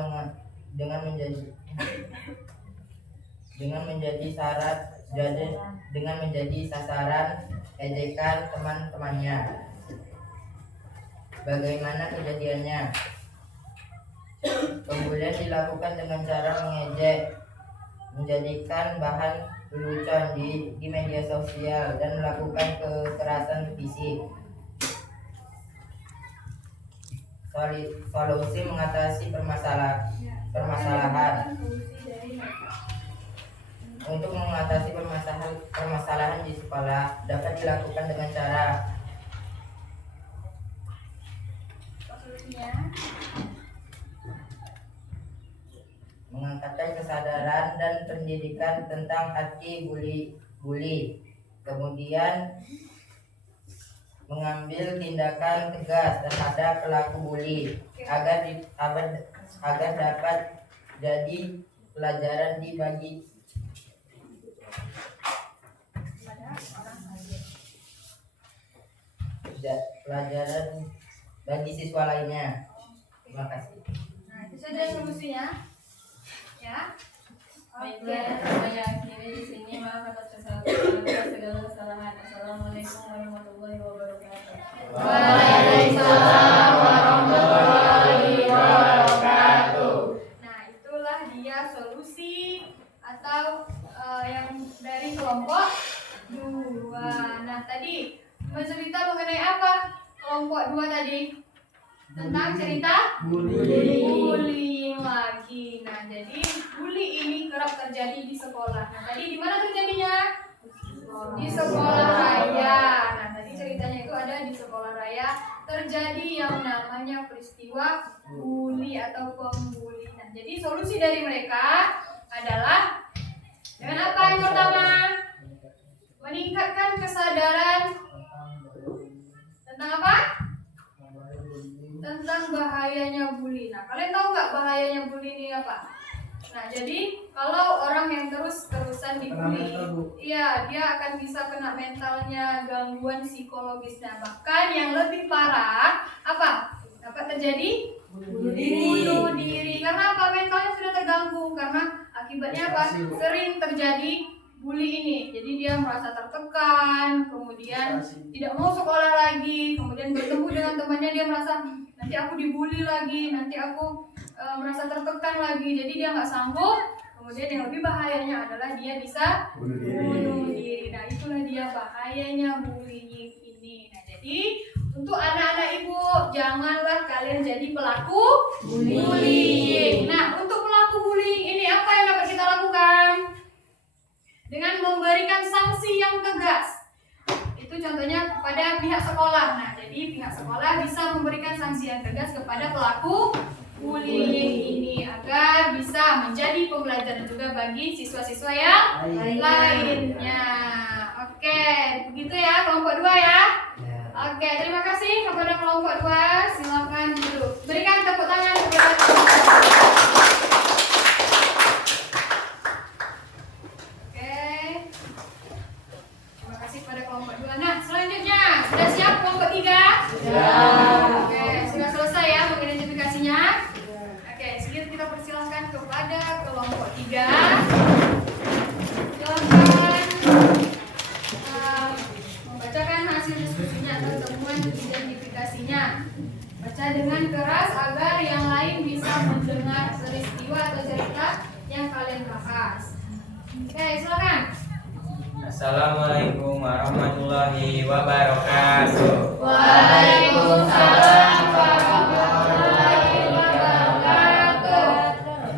menjadi sasaran ejekan teman-temannya. Bagaimana kejadiannya? Pembulian dilakukan dengan cara mengejek, menjadikan bahan lelucon di media sosial, dan melakukan kekerasan fisik. Solusi mengatasi permasalahan. Untuk mengatasi permasalahan di sekolah dapat dilakukan dengan cara mengangkatkan kesadaran dan pendidikan tentang arti bully, kemudian mengambil tindakan tegas terhadap pelaku bully agar dapat jadi pelajaran bagi siswa lainnya. Terima kasih. Nah, itu saja solusinya. Ya. Baiklah, saya akhiri di sini. Maaf atas segala kesalahan. Assalamualaikum warahmatullahi wabarakatuh. Waalaikumsalam warahmatullahi wabarakatuh. Nah, itulah dia solusi atau yang dari kelompok 2. Nah, tadi bercerita mengenai apa? Kelompok 2 tadi tentang cerita bullying lagi. Nah, jadi bully ini kerap terjadi di sekolah. Nah, tadi di mana terjadinya? Di sekolah raya. Nah, tadi ceritanya itu ada di sekolah raya terjadi yang namanya peristiwa bully atau pembuli. Nah, jadi solusi dari mereka adalah dengan apa yang pertama? Meningkatkan kesadaran tentang apa? Tentang bahayanya bully. Nah, kalian tahu nggak bahayanya bully ini apa? Nah, jadi kalau orang yang terus-terusan dibully, iya, dia akan bisa kena mentalnya, gangguan psikologis. Nah, bahkan yang lebih parah apa? Dapat terjadi bunuh diri. Akibatnya apa? Sering terjadi bully ini. Jadi dia merasa tertekan, kemudian tidak mau sekolah lagi, kemudian bertemu dengan temannya dia merasa nanti aku dibully lagi, nanti aku merasa tertekan lagi. Jadi dia nggak sanggup. Kemudian yang lebih bahayanya adalah dia bisa bunuh diri. Nah, itulah dia bahayanya bullying ini. Nah, jadi untuk anak-anak ibu, janganlah kalian jadi pelaku bullying. Nah, untuk pelaku bullying ini apa yang dapat kita lakukan? Dengan memberikan sanksi yang tegas. Itu contohnya kepada pihak sekolah. Nah, jadi pihak sekolah bisa memberikan sanksi yang tegas kepada pelaku bullying ini agar bisa menjadi pembelajaran juga bagi siswa-siswa yang lainnya. Oke, begitu ya kelompok 2 ya. Oke, terima kasih kepada kelompok 2. Silakan duduk. Berikan tepuk tangan kepada kelompok 2. Oke. Terima kasih kepada kelompok 2. Nah, selanjutnya sudah siap kelompok 3? Oke, sudah selesai ya mengidentifikasinya? Oke, sekarang kita persilahkan kepada kelompok 3. Silakan membacakan hasil diskusinya atau temuan identifikasinya. Baca dengan keras agar yang lain bisa mendengar peristiwa atau cerita yang kalian bahas. Oke, silakan. Assalamualaikum warahmatullahi wabarakatuh. Waalaikumsalam warahmatullahi wabarakatuh.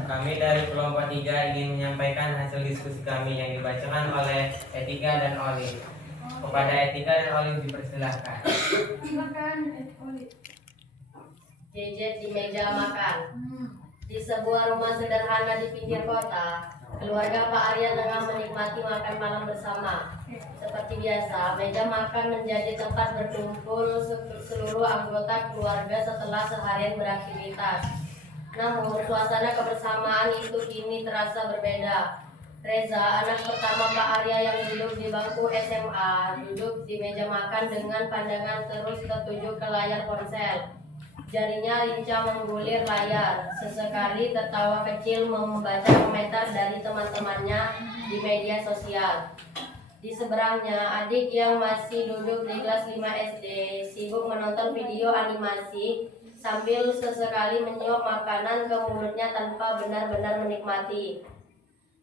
Kami dari kelompok 3 ingin menyampaikan hasil diskusi kami yang dibacakan oleh Etika dan Olive. Kepada Etika dan Olive dipersilahkan. Silakan, Olive. Gadget di meja makan. Di sebuah rumah sederhana di pinggir kota, keluarga Pak Arya tengah menikmati makan malam bersama. Seperti biasa, meja makan menjadi tempat berkumpul seluruh anggota keluarga setelah seharian beraktivitas. Namun, suasana kebersamaan itu kini terasa berbeda. Reza, anak pertama Pak Arya yang duduk di bangku SMA, duduk di meja makan dengan pandangan terus tertuju ke layar ponsel. Jarinya lincah menggulir layar. Sesekali tertawa kecil membaca komentar dari teman-temannya di media sosial. Di seberangnya, adik yang masih duduk di kelas 5 SD sibuk menonton video animasi sambil sesekali menyuap makanan ke mulutnya tanpa benar-benar menikmati.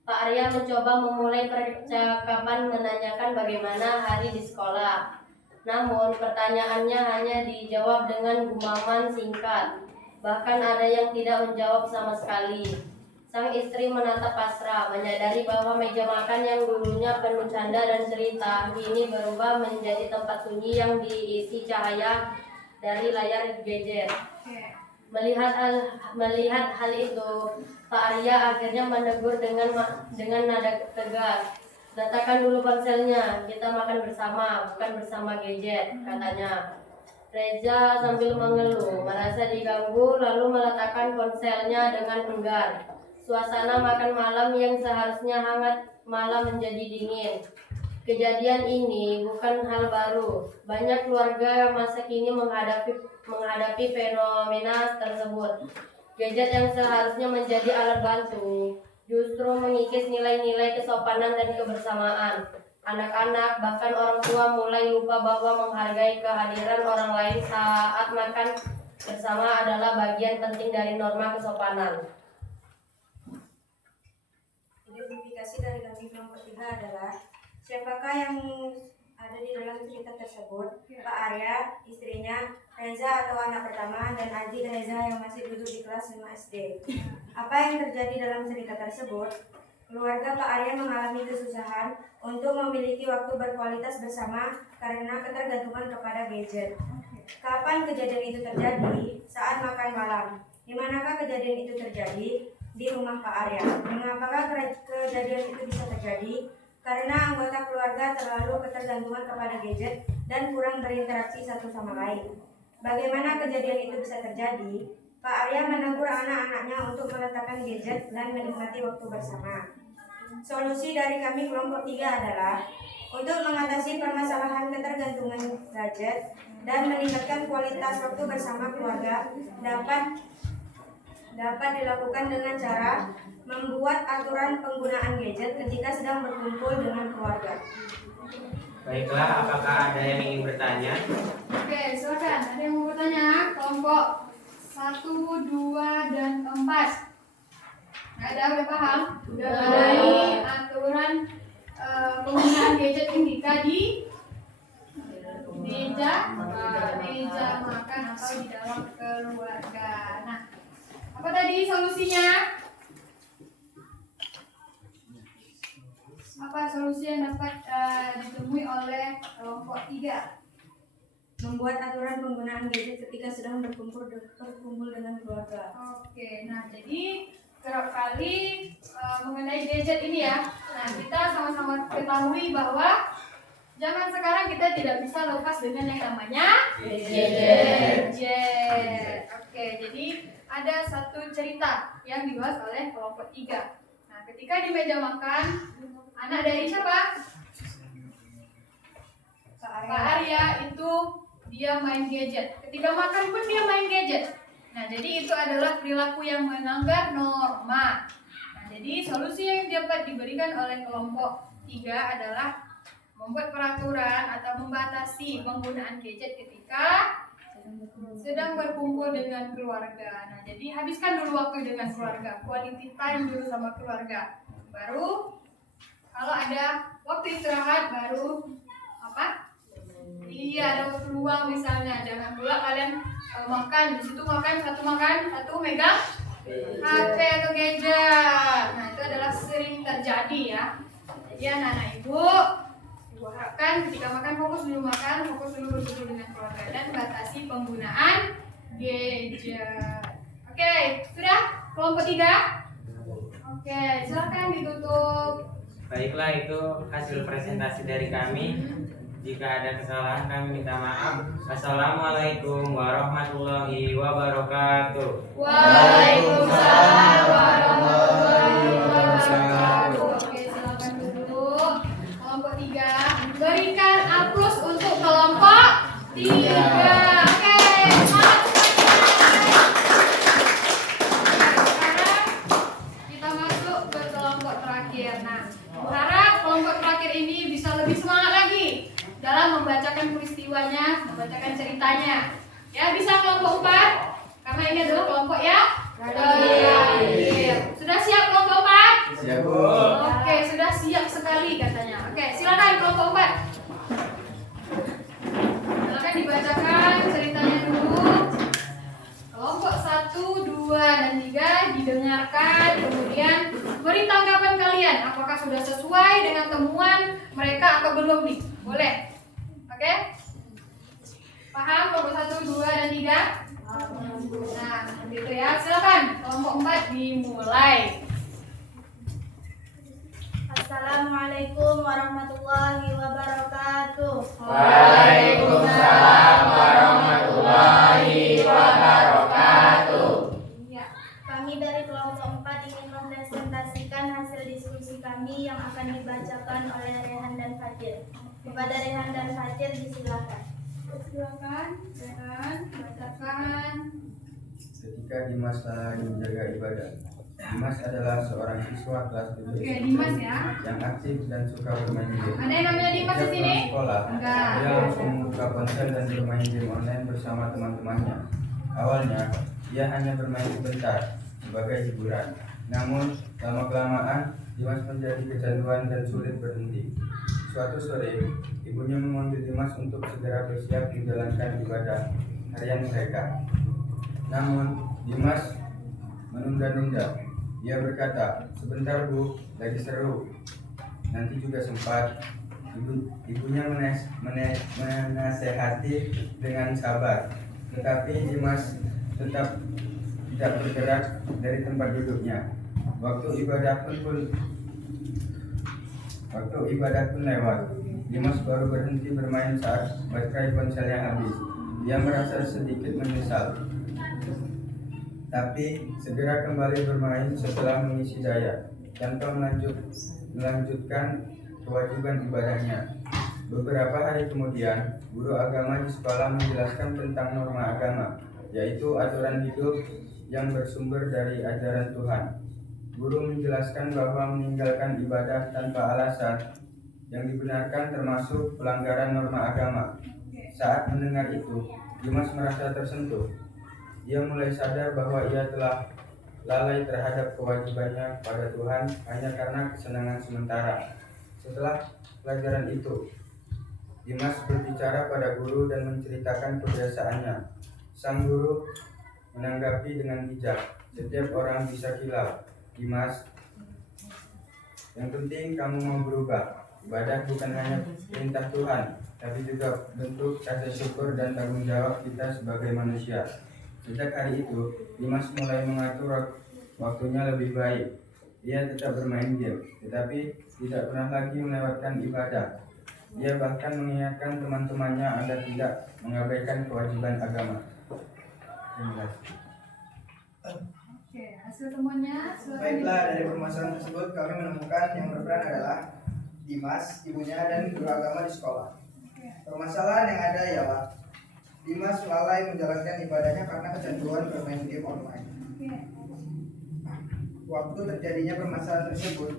Pak Arya mencoba memulai percakapan menanyakan bagaimana hari di sekolah. Namun pertanyaannya hanya dijawab dengan gumaman singkat. Bahkan ada yang tidak menjawab sama sekali. Sang istri menatap pasrah, menyadari bahwa meja makan yang dulunya penuh canda dan cerita kini berubah menjadi tempat sunyi yang diisi cahaya dari layar gadget. Melihat hal itu, Pak Arya akhirnya menegur dengan nada tegas. Letakkan dulu ponselnya, kita makan bersama, bukan bersama gadget, katanya. Reza sambil mengeluh, merasa diganggu, lalu meletakkan ponselnya dengan enggan. Suasana makan malam yang seharusnya hangat malah menjadi dingin. Kejadian ini bukan hal baru. Banyak keluarga masa kini menghadapi fenomena tersebut. Gadget yang seharusnya menjadi alat bantu justru mengikis nilai-nilai kesopanan dan kebersamaan. Anak-anak, bahkan orang tua mulai lupa bahwa menghargai kehadiran orang lain saat makan bersama adalah bagian penting dari norma kesopanan. Identifikasi dari kami kelompok 3 adalah siapakah yang ada di dalam cerita tersebut? Pak Arya, istrinya, Reza atau anak pertama, dan adik Reza yang masih duduk di kelas 5 SD. Apa yang terjadi dalam cerita tersebut? Keluarga Pak Arya mengalami kesusahan untuk memiliki waktu berkualitas bersama karena ketergantungan kepada gadget. Kapan kejadian itu terjadi? Saat makan malam. Di manakah kejadian itu terjadi? Di rumah Pak Arya. Mengapakah kejadian itu bisa terjadi? Karena anggota keluarga terlalu ketergantungan kepada gadget dan kurang berinteraksi satu sama lain. Bagaimana kejadian itu bisa terjadi? Pak Arya menegur anak-anaknya untuk meletakkan gadget dan menikmati waktu bersama. Solusi dari kami kelompok 3 adalah untuk mengatasi permasalahan ketergantungan gadget dan meningkatkan kualitas waktu bersama keluarga dapat dilakukan dengan cara membuat aturan penggunaan gadget ketika sedang berkumpul dengan keluarga. Baiklah, apakah ada yang ingin bertanya? Oke, silakan. Ada yang mau bertanya? Kelompok 1, 2, dan 4. Ada, udah paham? Udah. Mengenai aturan penggunaan gadget ketika di meja makan atau di dalam keluarga. Nah, apa tadi solusinya? Apa solusi yang dapat ditemui oleh kelompok 3? Membuat aturan penggunaan gadget ketika sedang berkumpul dengan keluarga. Oke, nah jadi kerap kali mengenai gadget ini ya. Nah, kita sama-sama ketahui bahwa zaman sekarang kita tidak bisa lepas dengan yang namanya gadget. Oke, jadi ada satu cerita yang dibahas oleh kelompok 3. Nah, ketika di meja makan, anak dari siapa? Pak Arya itu dia main gadget. Ketika makan pun dia main gadget. Nah, jadi itu adalah perilaku yang melanggar norma. Nah, jadi solusi yang dapat diberikan oleh kelompok 3 adalah membuat peraturan atau membatasi penggunaan gadget ketika sedang berkumpul dengan keluarga. Nah, jadi habiskan dulu waktu dengan keluarga, quality time dulu sama keluarga. Baru kalau ada waktu istirahat baru apa? Iya, ada waktu luang misalnya. Jangan pula kalian makan, di situ makan, satu megang HP atau gadget. Nah, itu adalah sering terjadi ya. Jadi anak-anak ibu harapkan ketika makan fokus dulu makan, fokus dulu berkumpul dengan keluarga dan batasi penggunaan gadget. Oke, sudah kelompok 3? Oke, silakan ditutup. Baiklah, itu hasil presentasi dari kami. Jika ada kesalahan kami minta maaf. Assalamualaikum warahmatullahi wabarakatuh. Waalaikumsalam warahmatullahi wabarakatuh. Oke, silakan duduk. Kelompok 3, berikan aplaus untuk kelompok 3. Oke, semangat. Sekarang kita masuk ke kelompok terakhir. Nah, harap kelompok terakhir ini bisa lebih semangat lagi dalam membacakan peristiwanya, membacakan ceritanya. Ya, bisa kelompok 4? Karena ini adalah kelompok ya terakhir. Sudah siap kelompok 4? Siap, Bu. Oke, sudah siap sekali katanya. Oke, silakan kelompok 4. Silakan dibacakan ceritanya dulu. Kelompok 1, 2, dan 3 didengarkan, kemudian beri tanggapan kalian. Apakah sudah sesuai dengan temuan mereka atau belum nih? Boleh? Oke? Paham kelompok 1, 2, dan 3? Nah, seperti itu ya. Silakan kelompok 4 dimulai. Assalamualaikum warahmatullahi wabarakatuh. Waalaikumsalam warahmatullahi wabarakatuh. Ya. Kami dari kelompok 4 ingin mempresentasikan hasil diskusi kami yang akan dibacakan oleh Rehan dan Fatir. Kepada Rehan dan Fatir disilakan. Silakan, Rehan, bacakan. Ketika Dimas lagi menjaga ibadah. Dimas adalah seorang siswa kelas 7 Oke, Dimas ya. yang aktif dan suka bermain game. Ada yang namanya Dimas di Setiap sini? pulang sekolah, Enggak. dia langsung membuka ponsel dan bermain game online bersama teman-temannya. Awalnya, dia hanya bermain sebentar sebagai hiburan. Namun, lama-kelamaan, Dimas menjadi kecanduan dan sulit berhenti. Suatu sore, ibunya memanggil Dimas untuk segera bersiap menjalankan ibadah harian mereka. Namun, Dimas menunda-nunda. Dia berkata, "Sebentar Bu, lagi seru. Nanti juga sempat." Ibunya menasehati dengan sabar. Tetapi Dimas tetap tidak bergerak dari tempat duduknya. Waktu ibadah pun lewat. Dimas baru berhenti bermain saat baterai ponselnya habis. Dia merasa sedikit menyesal, tapi segera kembali bermain setelah mengisi daya, tanpa melanjutkan kewajiban ibadahnya. Beberapa hari kemudian, guru agama di sekolah menjelaskan tentang norma agama. yaitu aturan hidup yang bersumber dari ajaran Tuhan. Guru menjelaskan bahwa meninggalkan ibadah tanpa alasan yang dibenarkan termasuk pelanggaran norma agama. Saat mendengar itu, Dimas merasa tersentuh. Ia mulai sadar bahwa ia telah lalai terhadap kewajibannya pada Tuhan hanya karena kesenangan sementara. Setelah pelajaran itu, Dimas berbicara pada guru dan menceritakan kebiasaannya. Sang guru menanggapi dengan bijak. Setiap orang bisa kilau, Dimas. Yang penting kamu mau berubah. Ibadah bukan hanya perintah Tuhan, tapi juga bentuk rasa syukur dan tanggung jawab kita sebagai manusia. Sejak hari itu, Dimas mulai mengatur waktunya lebih baik. Ia tetap bermain game, tetapi tidak pernah lagi melewatkan ibadah. Ia bahkan mengingatkan teman-temannya agar tidak mengabaikan kewajiban agama. Terima kasih. Oke, hasil temuannya silakan. Baiklah, dari permasalahan tersebut kami menemukan yang berperan adalah Dimas, ibunya, dan guru agama di sekolah. Permasalahan yang ada ialah Dimas lalai menjalankan ibadahnya karena kecanduan bermain game online. Waktu terjadinya permasalahan tersebut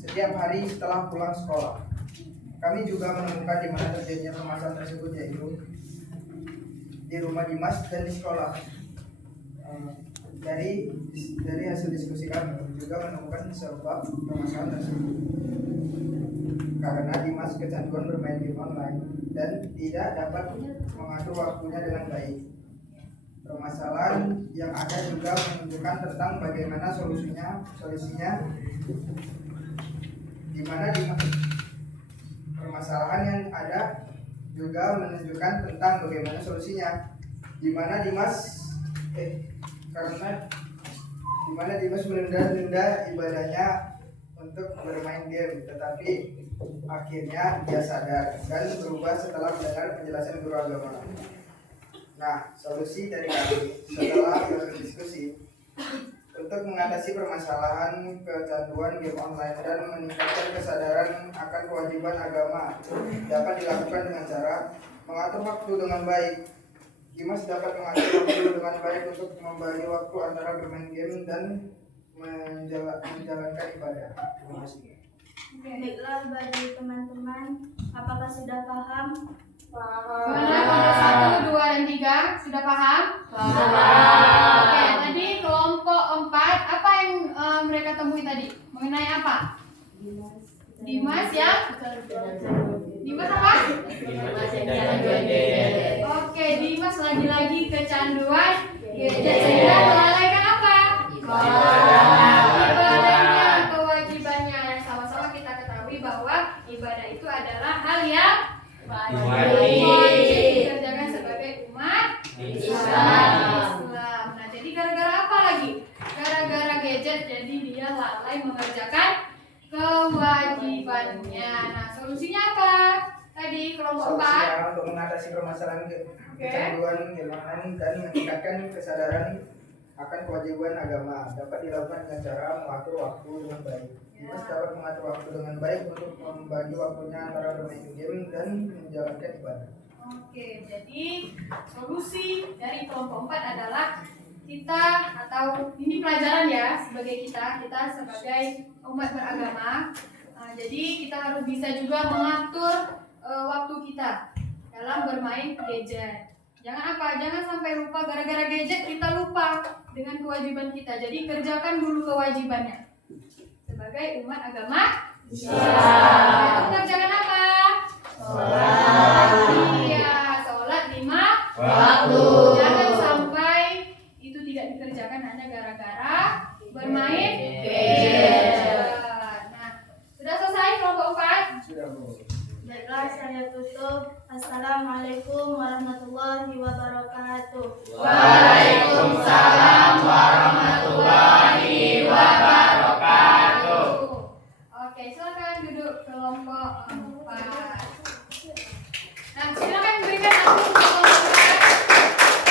setiap hari setelah pulang sekolah. Kami juga menemukan di mana terjadinya permasalahan tersebut, yaitu di rumah Dimas dan di sekolah. Dari hasil diskusi kami juga menemukan sebab permasalahan tersebut karena Dimas kecanduan bermain game online dan tidak dapat mengatur waktunya dengan baik. Permasalahan yang ada juga menunjukkan tentang bagaimana solusinya di mana permasalahan yang ada juga menunjukkan tentang bagaimana solusinya di mana Dimas menunda ibadahnya untuk bermain game, tetapi akhirnya dia sadar dan berubah setelah mendengar penjelasan guru agama. Nah, solusi dari kami setelah berdiskusi untuk mengatasi permasalahan kecanduan game online dan meningkatkan kesadaran akan kewajiban agama dapat dilakukan dengan cara mengatur waktu dengan baik. Dimas dapat mengatur waktu dengan baik untuk membagi waktu antara bermain game dan menjalankan ibadah. Terima kasih. Baiklah, bagi teman-teman, apakah sudah paham? Kelompok 1, 2, dan 3 sudah paham? Paham. Oke, tadi kelompok 4 apa yang mereka temui tadi? Mengenai apa? Dimas ya? Dimas apa? Oke, Dimas lagi-lagi kecanduan gadget sehingga melalaikan apa? Ibadahnya, kewajibannya. Sama-sama kita ketahui bahwa ibadah itu adalah hal yang wajib dikerjakan sebagai umat Islam. Nah, jadi gara-gara apa lagi? Gara-gara gadget, jadi dia lalai mengerjakan kewajibannya. Nah, solusinya apa? Tadi kelompok 4. Solusinya untuk mengatasi permasalahan kecanduan game online dan meningkatkan kesadaran akan kewajiban agama dapat dilakukan dengan cara mengatur waktu dengan baik. Dimas dapat mengatur waktu dengan baik untuk membagi waktunya antara bermain game dan menjalankan ibadah. Oke, jadi solusi dari kelompok 4 adalah kita, atau ini pelajaran ya sebagai kita sebagai umat beragama. Jadi kita harus bisa juga mengatur waktu kita dalam bermain gadget. Jangan apa? Jangan sampai lupa gara-gara gadget kita lupa dengan kewajiban kita. Jadi kerjakan dulu kewajibannya sebagai umat agama Islam. Kerjakan apa? Sholat. Iya, sholat 5 waktu. Jangan sampai itu tidak dikerjakan hanya gara-gara bermain gadget. Nah, sudah selesai kelompok 4? Sudah, Bu. Baiklah, saya tutup. Assalamualaikum warahmatullahi wabarakatuh. Waalaikumsalam warahmatullahi wabarakatuh. Oke, silakan duduk kelompok 4. Nah, silakan berikan aku kelompok 4.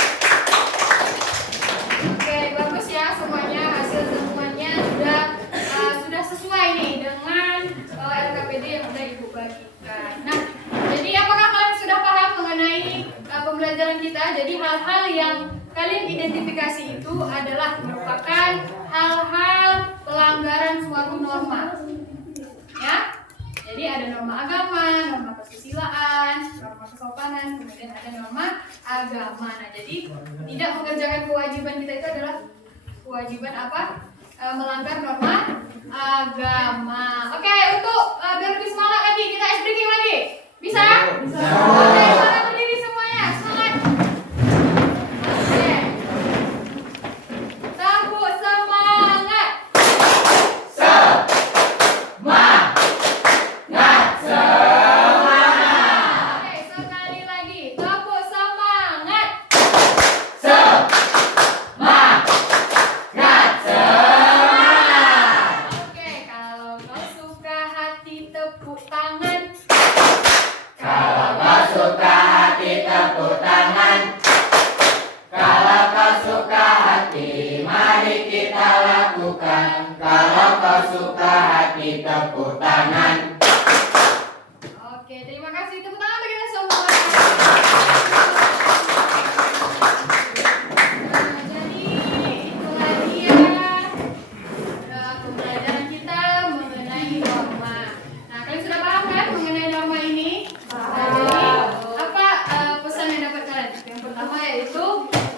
hal-hal yang kalian identifikasi itu adalah merupakan hal-hal pelanggaran suatu norma. Ya. Jadi ada norma agama, norma kesusilaan, norma kesopanan, kemudian ada norma agama. Nah, jadi tidak mengerjakan kewajiban kita itu adalah kewajiban apa? Melanggar norma agama. Oke, untuk biar lebih semangat lagi, kita ice breaking lagi. Bisa? Bisa. Oke, semangat berdiri semuanya. Semangat. Oke. Tepuk semangat. Oke, sekali lagi. Tepuk semangat. Oke, kalau kau suka hati tepuk tangan. Kalau kau suka hati tepuk tangan. Kalau kau suka hati, mari kita lakukan. Kalau kau suka hati tepuk tangan. Oke, terima kasih. Tepuk tangan bagi kita semua. Nah, jadi itulah dia pembelajaran kita mengenai norma. Nah, kalian sudah paham kan mengenai norma ini? Nah, jadi apa pesan yang dapat kalian? Yang pertama yaitu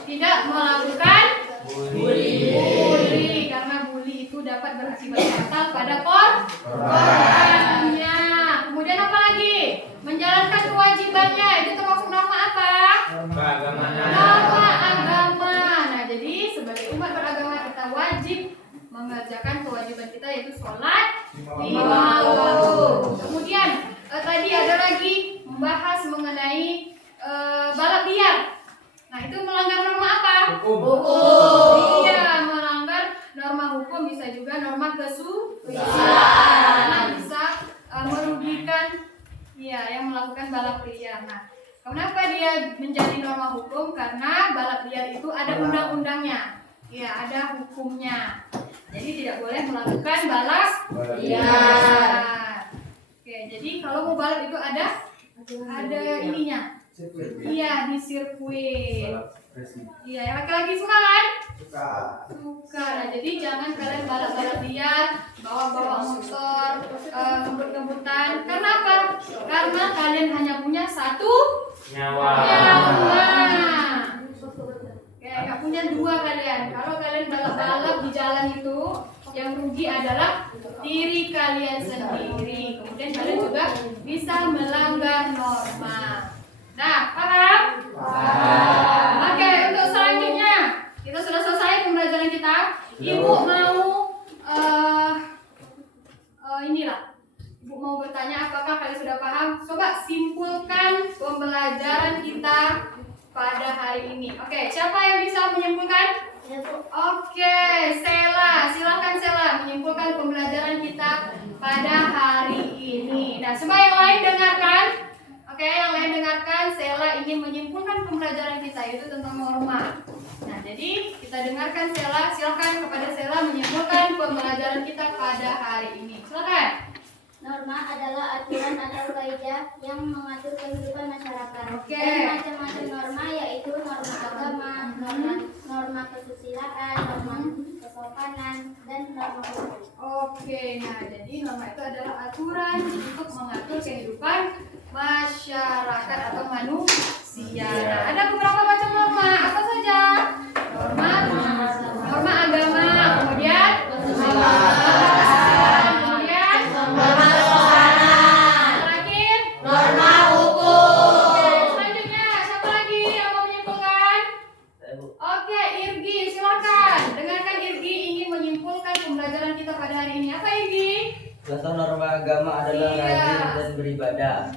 tidak melakukan bully, karena bully itu dapat berakibat fatal pada korbannya. Kemudian apa lagi? Menjalankan kewajibannya, itu termasuk norma apa? Keagamaan. Norma agama. Nah, jadi sebagai umat beragama kita wajib mengerjakan kewajiban kita yaitu sholat lima waktu. Kemudian tadi ada lagi membahas mengenai balap liar. Nah, itu melanggar norma apa? Hukum. Iya, melanggar norma hukum, bisa juga norma kesusilaan. Karena bisa merugikan yang melakukan balap liar. Nah, kenapa dia menjadi norma hukum? Karena balap liar itu ada undang-undangnya. Ya, ada hukumnya. Jadi tidak boleh melakukan balap liar. Oke, jadi kalau mau balap itu ada ininya. Iya, di sirkuit. Iya, yang laki-laki suka kan? Suka. Nah, jadi jangan kalian balap-balap liar, bawa-bawa motor, ngebut-ngebutan. Karena apa? Karena kalian hanya punya satu Nyawa. Kayak nggak punya dua kalian. Kalau kalian balap-balap di jalan itu, yang rugi adalah diri kalian sendiri. Kemudian kalian juga bisa melanggar norma. Nah, paham? Paham. Oke, untuk selanjutnya kita sudah selesai pembelajaran kita. Ibu mau Ibu mau bertanya apakah kalian sudah paham? Coba simpulkan pembelajaran kita pada hari ini. Oke, siapa yang bisa menyimpulkan? Oke, Sela, silakan Sela menyimpulkan pembelajaran kita pada hari ini. Nah, coba yang lain dengarkan. Oke, yang lain dengarkan. Sela ingin menyimpulkan pembelajaran kita yaitu tentang norma. Nah, jadi kita dengarkan Sela. Silakan kepada Sela menyimpulkan pembelajaran kita pada hari ini. Silakan. Norma adalah aturan atau kaidah yang mengatur kehidupan masyarakat. Oke. Dan macam-macam norma yaitu norma agama, norma kesusilaan, norma kesopanan, dan norma hukum. Oke, nah jadi norma itu adalah aturan untuk mengatur kehidupan masyarakat atau manusia. Nah, ada beberapa macam norma. Apa saja? Norma agama, kemudian norma kesopanan, terakhir norma hukum. Oke, selanjutnya siapa lagi yang mau menyimpulkan? Oke, Irgi, silakan. Dengarkan Irgi ingin menyimpulkan pembelajaran kita pada hari ini. Apa Irgi? Contoh norma agama adalah rajin dan beribadah.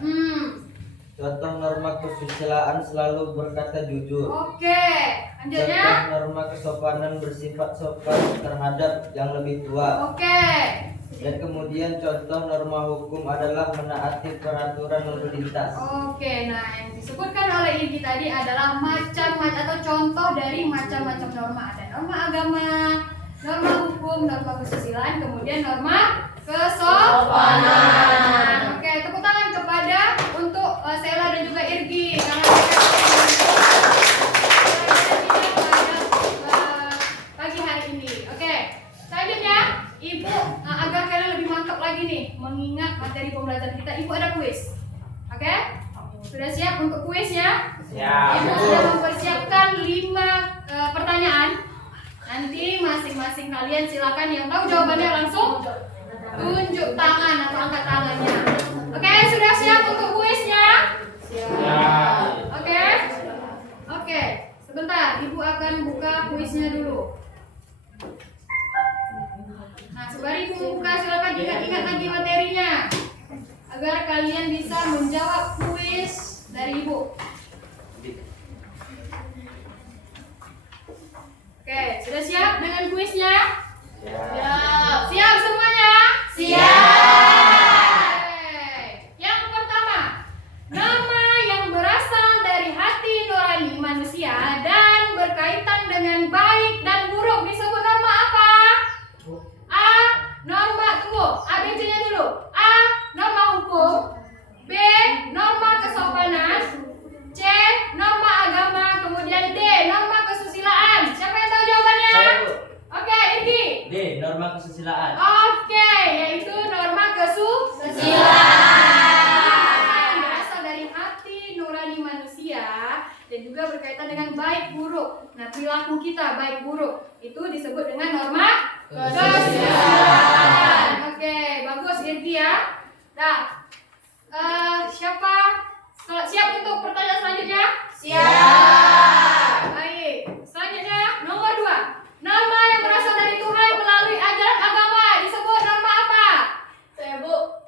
Contoh norma kesusilaan selalu berkata jujur. Oke, lanjutnya. Contoh norma kesopanan bersifat sopan terhadap yang lebih tua. Oke. Dan kemudian contoh norma hukum adalah menaati peraturan lalu lintas. Oke, nah yang disebutkan oleh Irgi tadi adalah macam-macam atau contoh dari macam-macam norma. Ada norma agama, norma hukum, norma kesusilaan, kemudian norma kesopanan. Oke, tepuk tangan kepada untuk Sela dan juga Irgi karena mereka kalian silakan yang tahu jawabannya langsung tunjuk tangan atau angkat tangannya. Oke, sudah siap untuk kuisnya? Siap. Oke, sebentar, Ibu akan buka kuisnya dulu. Nah, sembari Ibu buka, silakan ingat-ingat lagi materinya agar kalian bisa menjawab kuis dari Ibu. Oke, sudah siap dengan kuisnya? Siap. Siap semuanya? Siap. Yang pertama, nama yang berasal dari hati nurani manusia dan berkaitan dengan baik dan buruk disebut norma apa? A. Norma, tunggu, ABC-nya dulu. A. Norma hukum. B. Norma kesopanan. C. Norma agama. Kemudian D. Norma kesusilaan. Siapa yang tahu jawabannya? Saya, Bu. Oke, Irgi. D. Norma kesusilaan. Oke, yaitu norma kesusilaan. Berasal dari hati nurani manusia dan juga berkaitan dengan baik buruk. Nah, perilaku kita baik buruk itu disebut dengan norma kesusilaan. Oke, bagus Irgi ya. Nah, siapa siap untuk pertanyaan selanjutnya? Siap. Baik, selanjutnya nomor 2. Norma yang berasal dari Tuhan melalui ajaran agama disebut norma apa? Saya, Bu.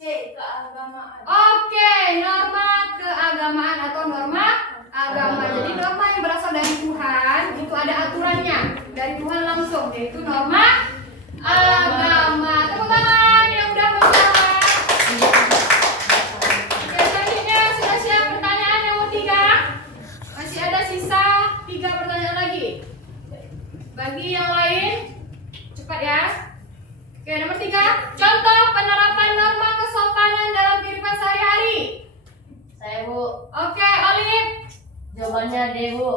C. Keagamaan. Oke, norma keagamaan atau norma agama. Jadi norma yang berasal dari Tuhan itu ada aturannya dari Tuhan langsung, yaitu norma agama. Tepuk tangan yang udah menjawab. Oke, selanjutnya sudah siap pertanyaan nomor 3. Masih ada sisa 3 pertanyaan lagi. Bagi yang lain, cepat ya. Oke, nomor 3. Contoh penerapan norma kesopanan dalam kehidupan sehari-hari. Saya, Bu. Oke, Olive. Jawabannya D, Bu.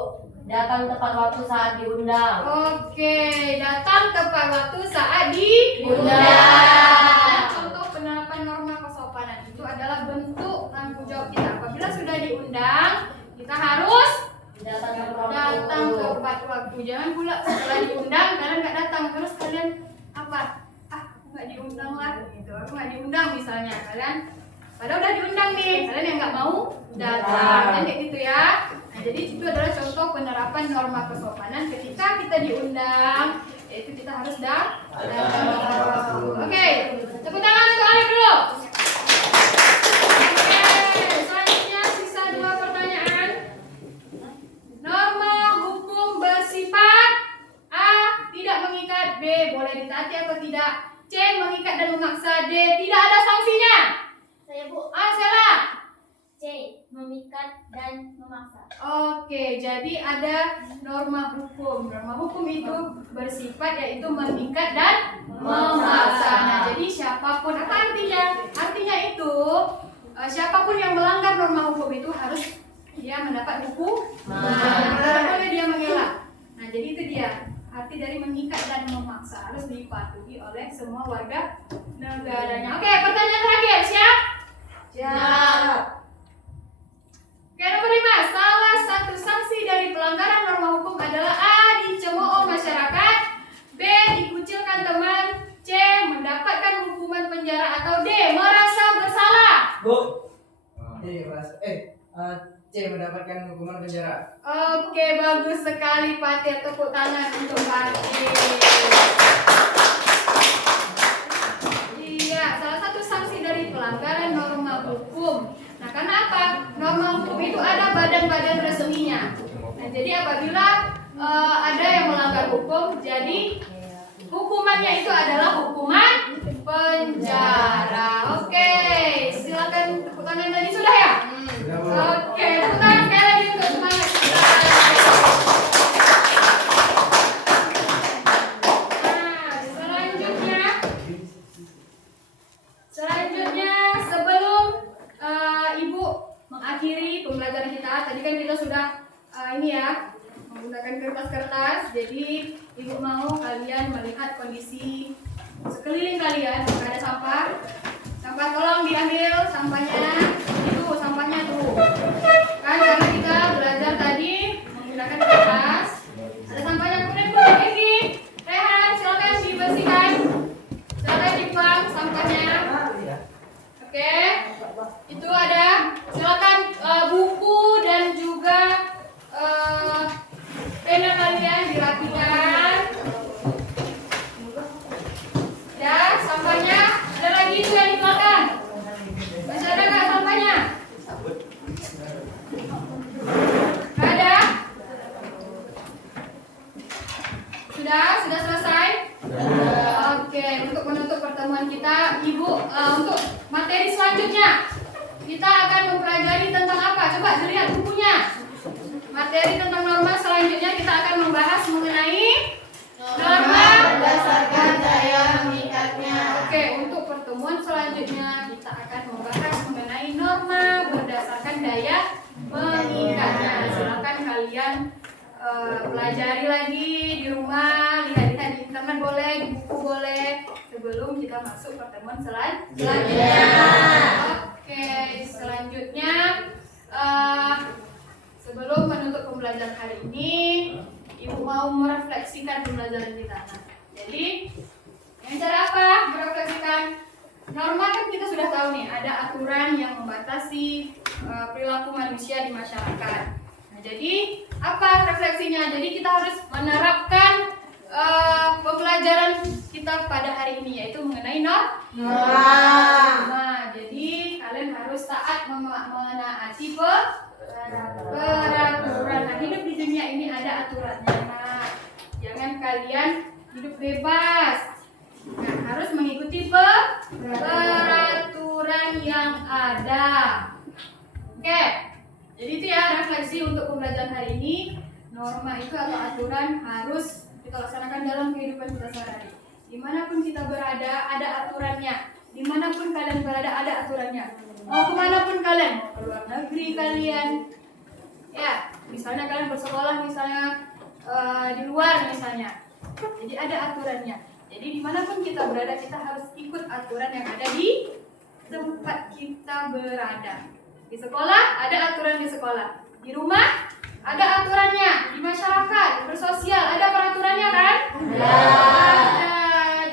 Datang tepat waktu saat diundang. Oke, datang tepat waktu saat diundang. Contoh penerapan norma kesopanan itu adalah bentuk tanggung jawab kita. Apabila sudah diundang, kita harus Datang tepat waktu. Jangan pula setelah diundang kalian nggak datang, terus kalian apa? Aku nggak diundang lah, gitu. Aku nggak diundang misalnya. Kalian padahal udah diundang nih, kalian yang nggak mau datang, kan kayak gitu ya. Nah, jadi itu adalah contoh penerapan norma kesopanan ketika kita diundang, yaitu kita harus datang. Oke, tepuk tangan untuk Alif dulu. Oke, selanjutnya sisa 2 pertanyaan. Norma hukum bersifat A. Tidak mengikat. B. Boleh ditaati atau tidak. C. Mengikat dan memaksa. D. Tidak ada sanksinya. Saya, Bu. Sela. C. Memikat dan memaksa. Oke, jadi ada norma hukum. Norma hukum itu bersifat yaitu mengikat dan memaksa. Nah, jadi siapapun, apa artinya? Artinya itu siapapun yang melanggar norma hukum itu harus dia mendapat hukuman. Tidak boleh dia mengelak. Nah, jadi itu dia arti dari mengikat dan memaksa, harus dipatuhi oleh semua warga negaranya. Oke, pertanyaan terakhir, siap? Siap. Oke, nomor 5. Salah satu sanksi dari pelanggaran norma hukum adalah A. Dicemooh masyarakat. B. Dikucilkan teman. C. Mendapatkan hukuman penjara. Atau D. Merasa bersalah. Bu. C. Mendapatkan hukuman penjara. Oke, bagus sekali Patir. Tepuk tangan untuk Patir. Iya, salah satu sanksi dari pelanggaran norma hukum. Nah, karena apa? Norma hukum itu ada badan-badan resminya. Nah, jadi apabila ada yang melanggar hukum, jadi hukumannya itu adalah hukuman penjara. Oke, silakan tepuk tangan tadi sudah ya? Oke, tepuk tangan sekali lagi untuk semangat kita. Nah, selanjutnya sebelum Ibu mengakhiri pembelajaran kita, tadi kan kita sudah ini ya menggunakan kertas-kertas. Jadi Ibu mau kalian melihat kondisi sekeliling kalian. Ada sampah, tolong diambil sampahnya. Itu sampahnya tuh. Kan karena kita belajar tadi menggunakan kertas. Ada sampahnya, kemudian Bu Egi pertemuan kita, Ibu, untuk materi selanjutnya kita akan mempelajari tentang apa? Coba dilihat bukunya. Materi tentang norma selanjutnya kita akan membahas mengenai norma berdasarkan daya mengikatnya. Oke, untuk pertemuan selanjutnya kita akan membahas mengenai norma berdasarkan daya mengikatnya. Silakan kalian pelajari lagi di rumah, lihat-lihat di internet boleh, di buku boleh, sebelum kita masuk pertemuan selanjutnya. Oke, selanjutnya sebelum menutup pembelajaran hari ini, Ibu mau merefleksikan pembelajaran kita. Nah, jadi yang cara apa merefleksikan? Norma kan kita sudah tahu nih, ada aturan yang membatasi perilaku manusia di masyarakat. Nah, jadi apa refleksinya? Jadi kita harus menerapkan pembelajaran kita pada hari ini, yaitu mengenai norma. Jadi kalian harus taat menaati peraturan. Nah, hidup di dunia ini ada aturannya. Nah, jangan kalian hidup bebas. Nah, harus mengikuti peraturan yang ada. Oke. Jadi itu ya refleksi untuk pembelajaran hari ini. Norma itu atau aturan harus kita laksanakan dalam kehidupan kita sehari-hari. Dimanapun kita berada, ada aturannya. Dimanapun kalian berada, ada aturannya. Mau kemanapun kalian, mau ke luar negeri kalian, ya, misalnya kalian bersekolah misalnya di luar misalnya. Jadi ada aturannya. Jadi dimanapun kita berada, kita harus ikut aturan yang ada di tempat kita berada. Di sekolah ada aturan di sekolah. Di rumah ada aturannya. Di masyarakat bersosial ada peraturannya kan? Ada.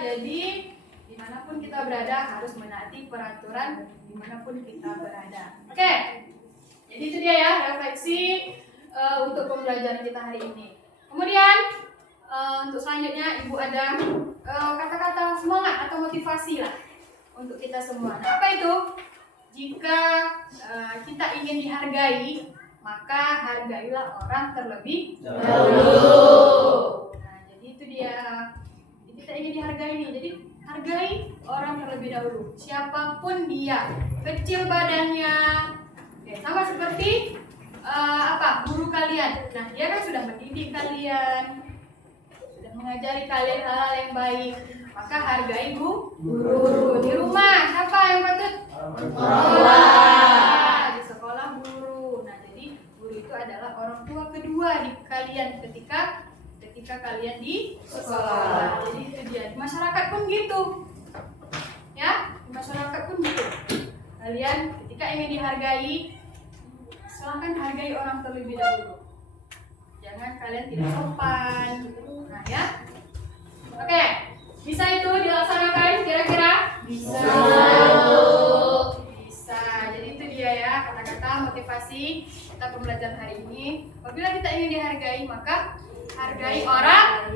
Jadi dimanapun kita berada harus menaati peraturan dimanapun kita berada. Oke. Jadi itu dia ya refleksi untuk pembelajaran kita hari ini. Kemudian untuk selanjutnya Ibu ada kata-kata semangat atau motivasi lah untuk kita semua. Nah, apa itu? Jika kita ingin dihargai, maka hargailah orang terlebih dahulu. Nah, jadi itu dia. Jadi kita ingin dihargai nih. Jadi hargai orang terlebih dahulu. Siapapun dia, kecil badannya, sama seperti guru kalian. Nah, dia kan sudah mendidik kalian, sudah mengajari kalian hal-hal yang baik. Maka hargai guru. Di rumah siapa yang patut? Orang tua. Di sekolah guru. Nah, jadi guru itu adalah orang tua kedua di kalian ketika kalian di sekolah. Jadi itu dia. Di masyarakat pun gitu. Ya, di masyarakat pun gitu. Kalian ketika ingin dihargai, silahkan hargai orang terlebih dahulu. Jangan kalian tidak sopan. Nah, ya. Oke. Bisa itu dilaksanakan kira-kira? Bisa. Bisa. Jadi itu dia ya kata-kata motivasi kita pembelajaran hari ini. Apabila kita ingin dihargai, maka hargai orang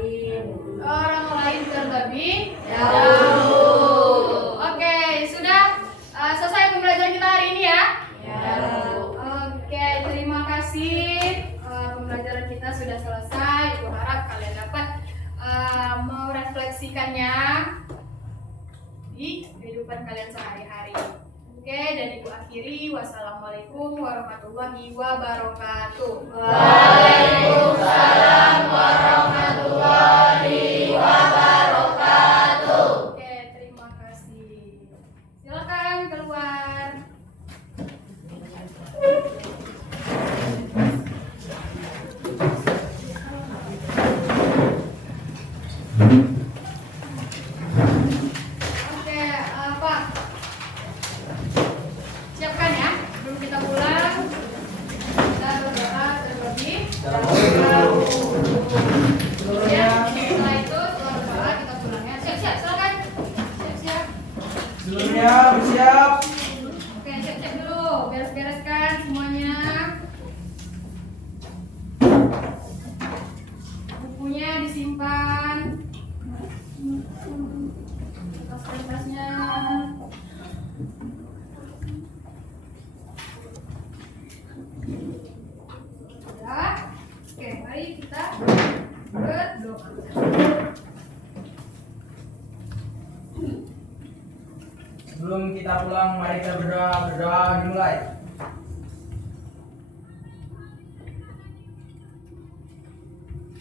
lain terlebih dahulu. Oke, sudah selesai pembelajaran kita hari ini ya? Oke, terima kasih. Pembelajaran kita sudah selesai. Ibu harap kalian dapat merefleksikannya di kehidupan kalian sehari-hari. Oke, dan Ibu akhiri. Wassalamualaikum warahmatullahi wabarakatuh. Waalaikumsalam warahmatullahi wabarakatuh. Oke, terima kasih. Silakan keluar. Oke, Pak. Siapkan ya, sebelum kita pulang. Kita berdoa terlebih dahulu. Siap. Setelah itu, setelah berdoa kita pulang ya. Siap-siap, silakan. Siap-siap. Sebelumnya bersiap. Oke, siap-siap dulu. Beres-bereskan semuanya. Bukunya disimpan. Tas-tasnya. Ya. Oke, mari kita berdoa. sebelum kita pulang, mari kita berdoa. Berdoa dimulai.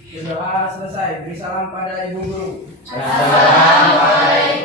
Berdoa selesai. Beri salam pada ibu guru. Assalamualaikum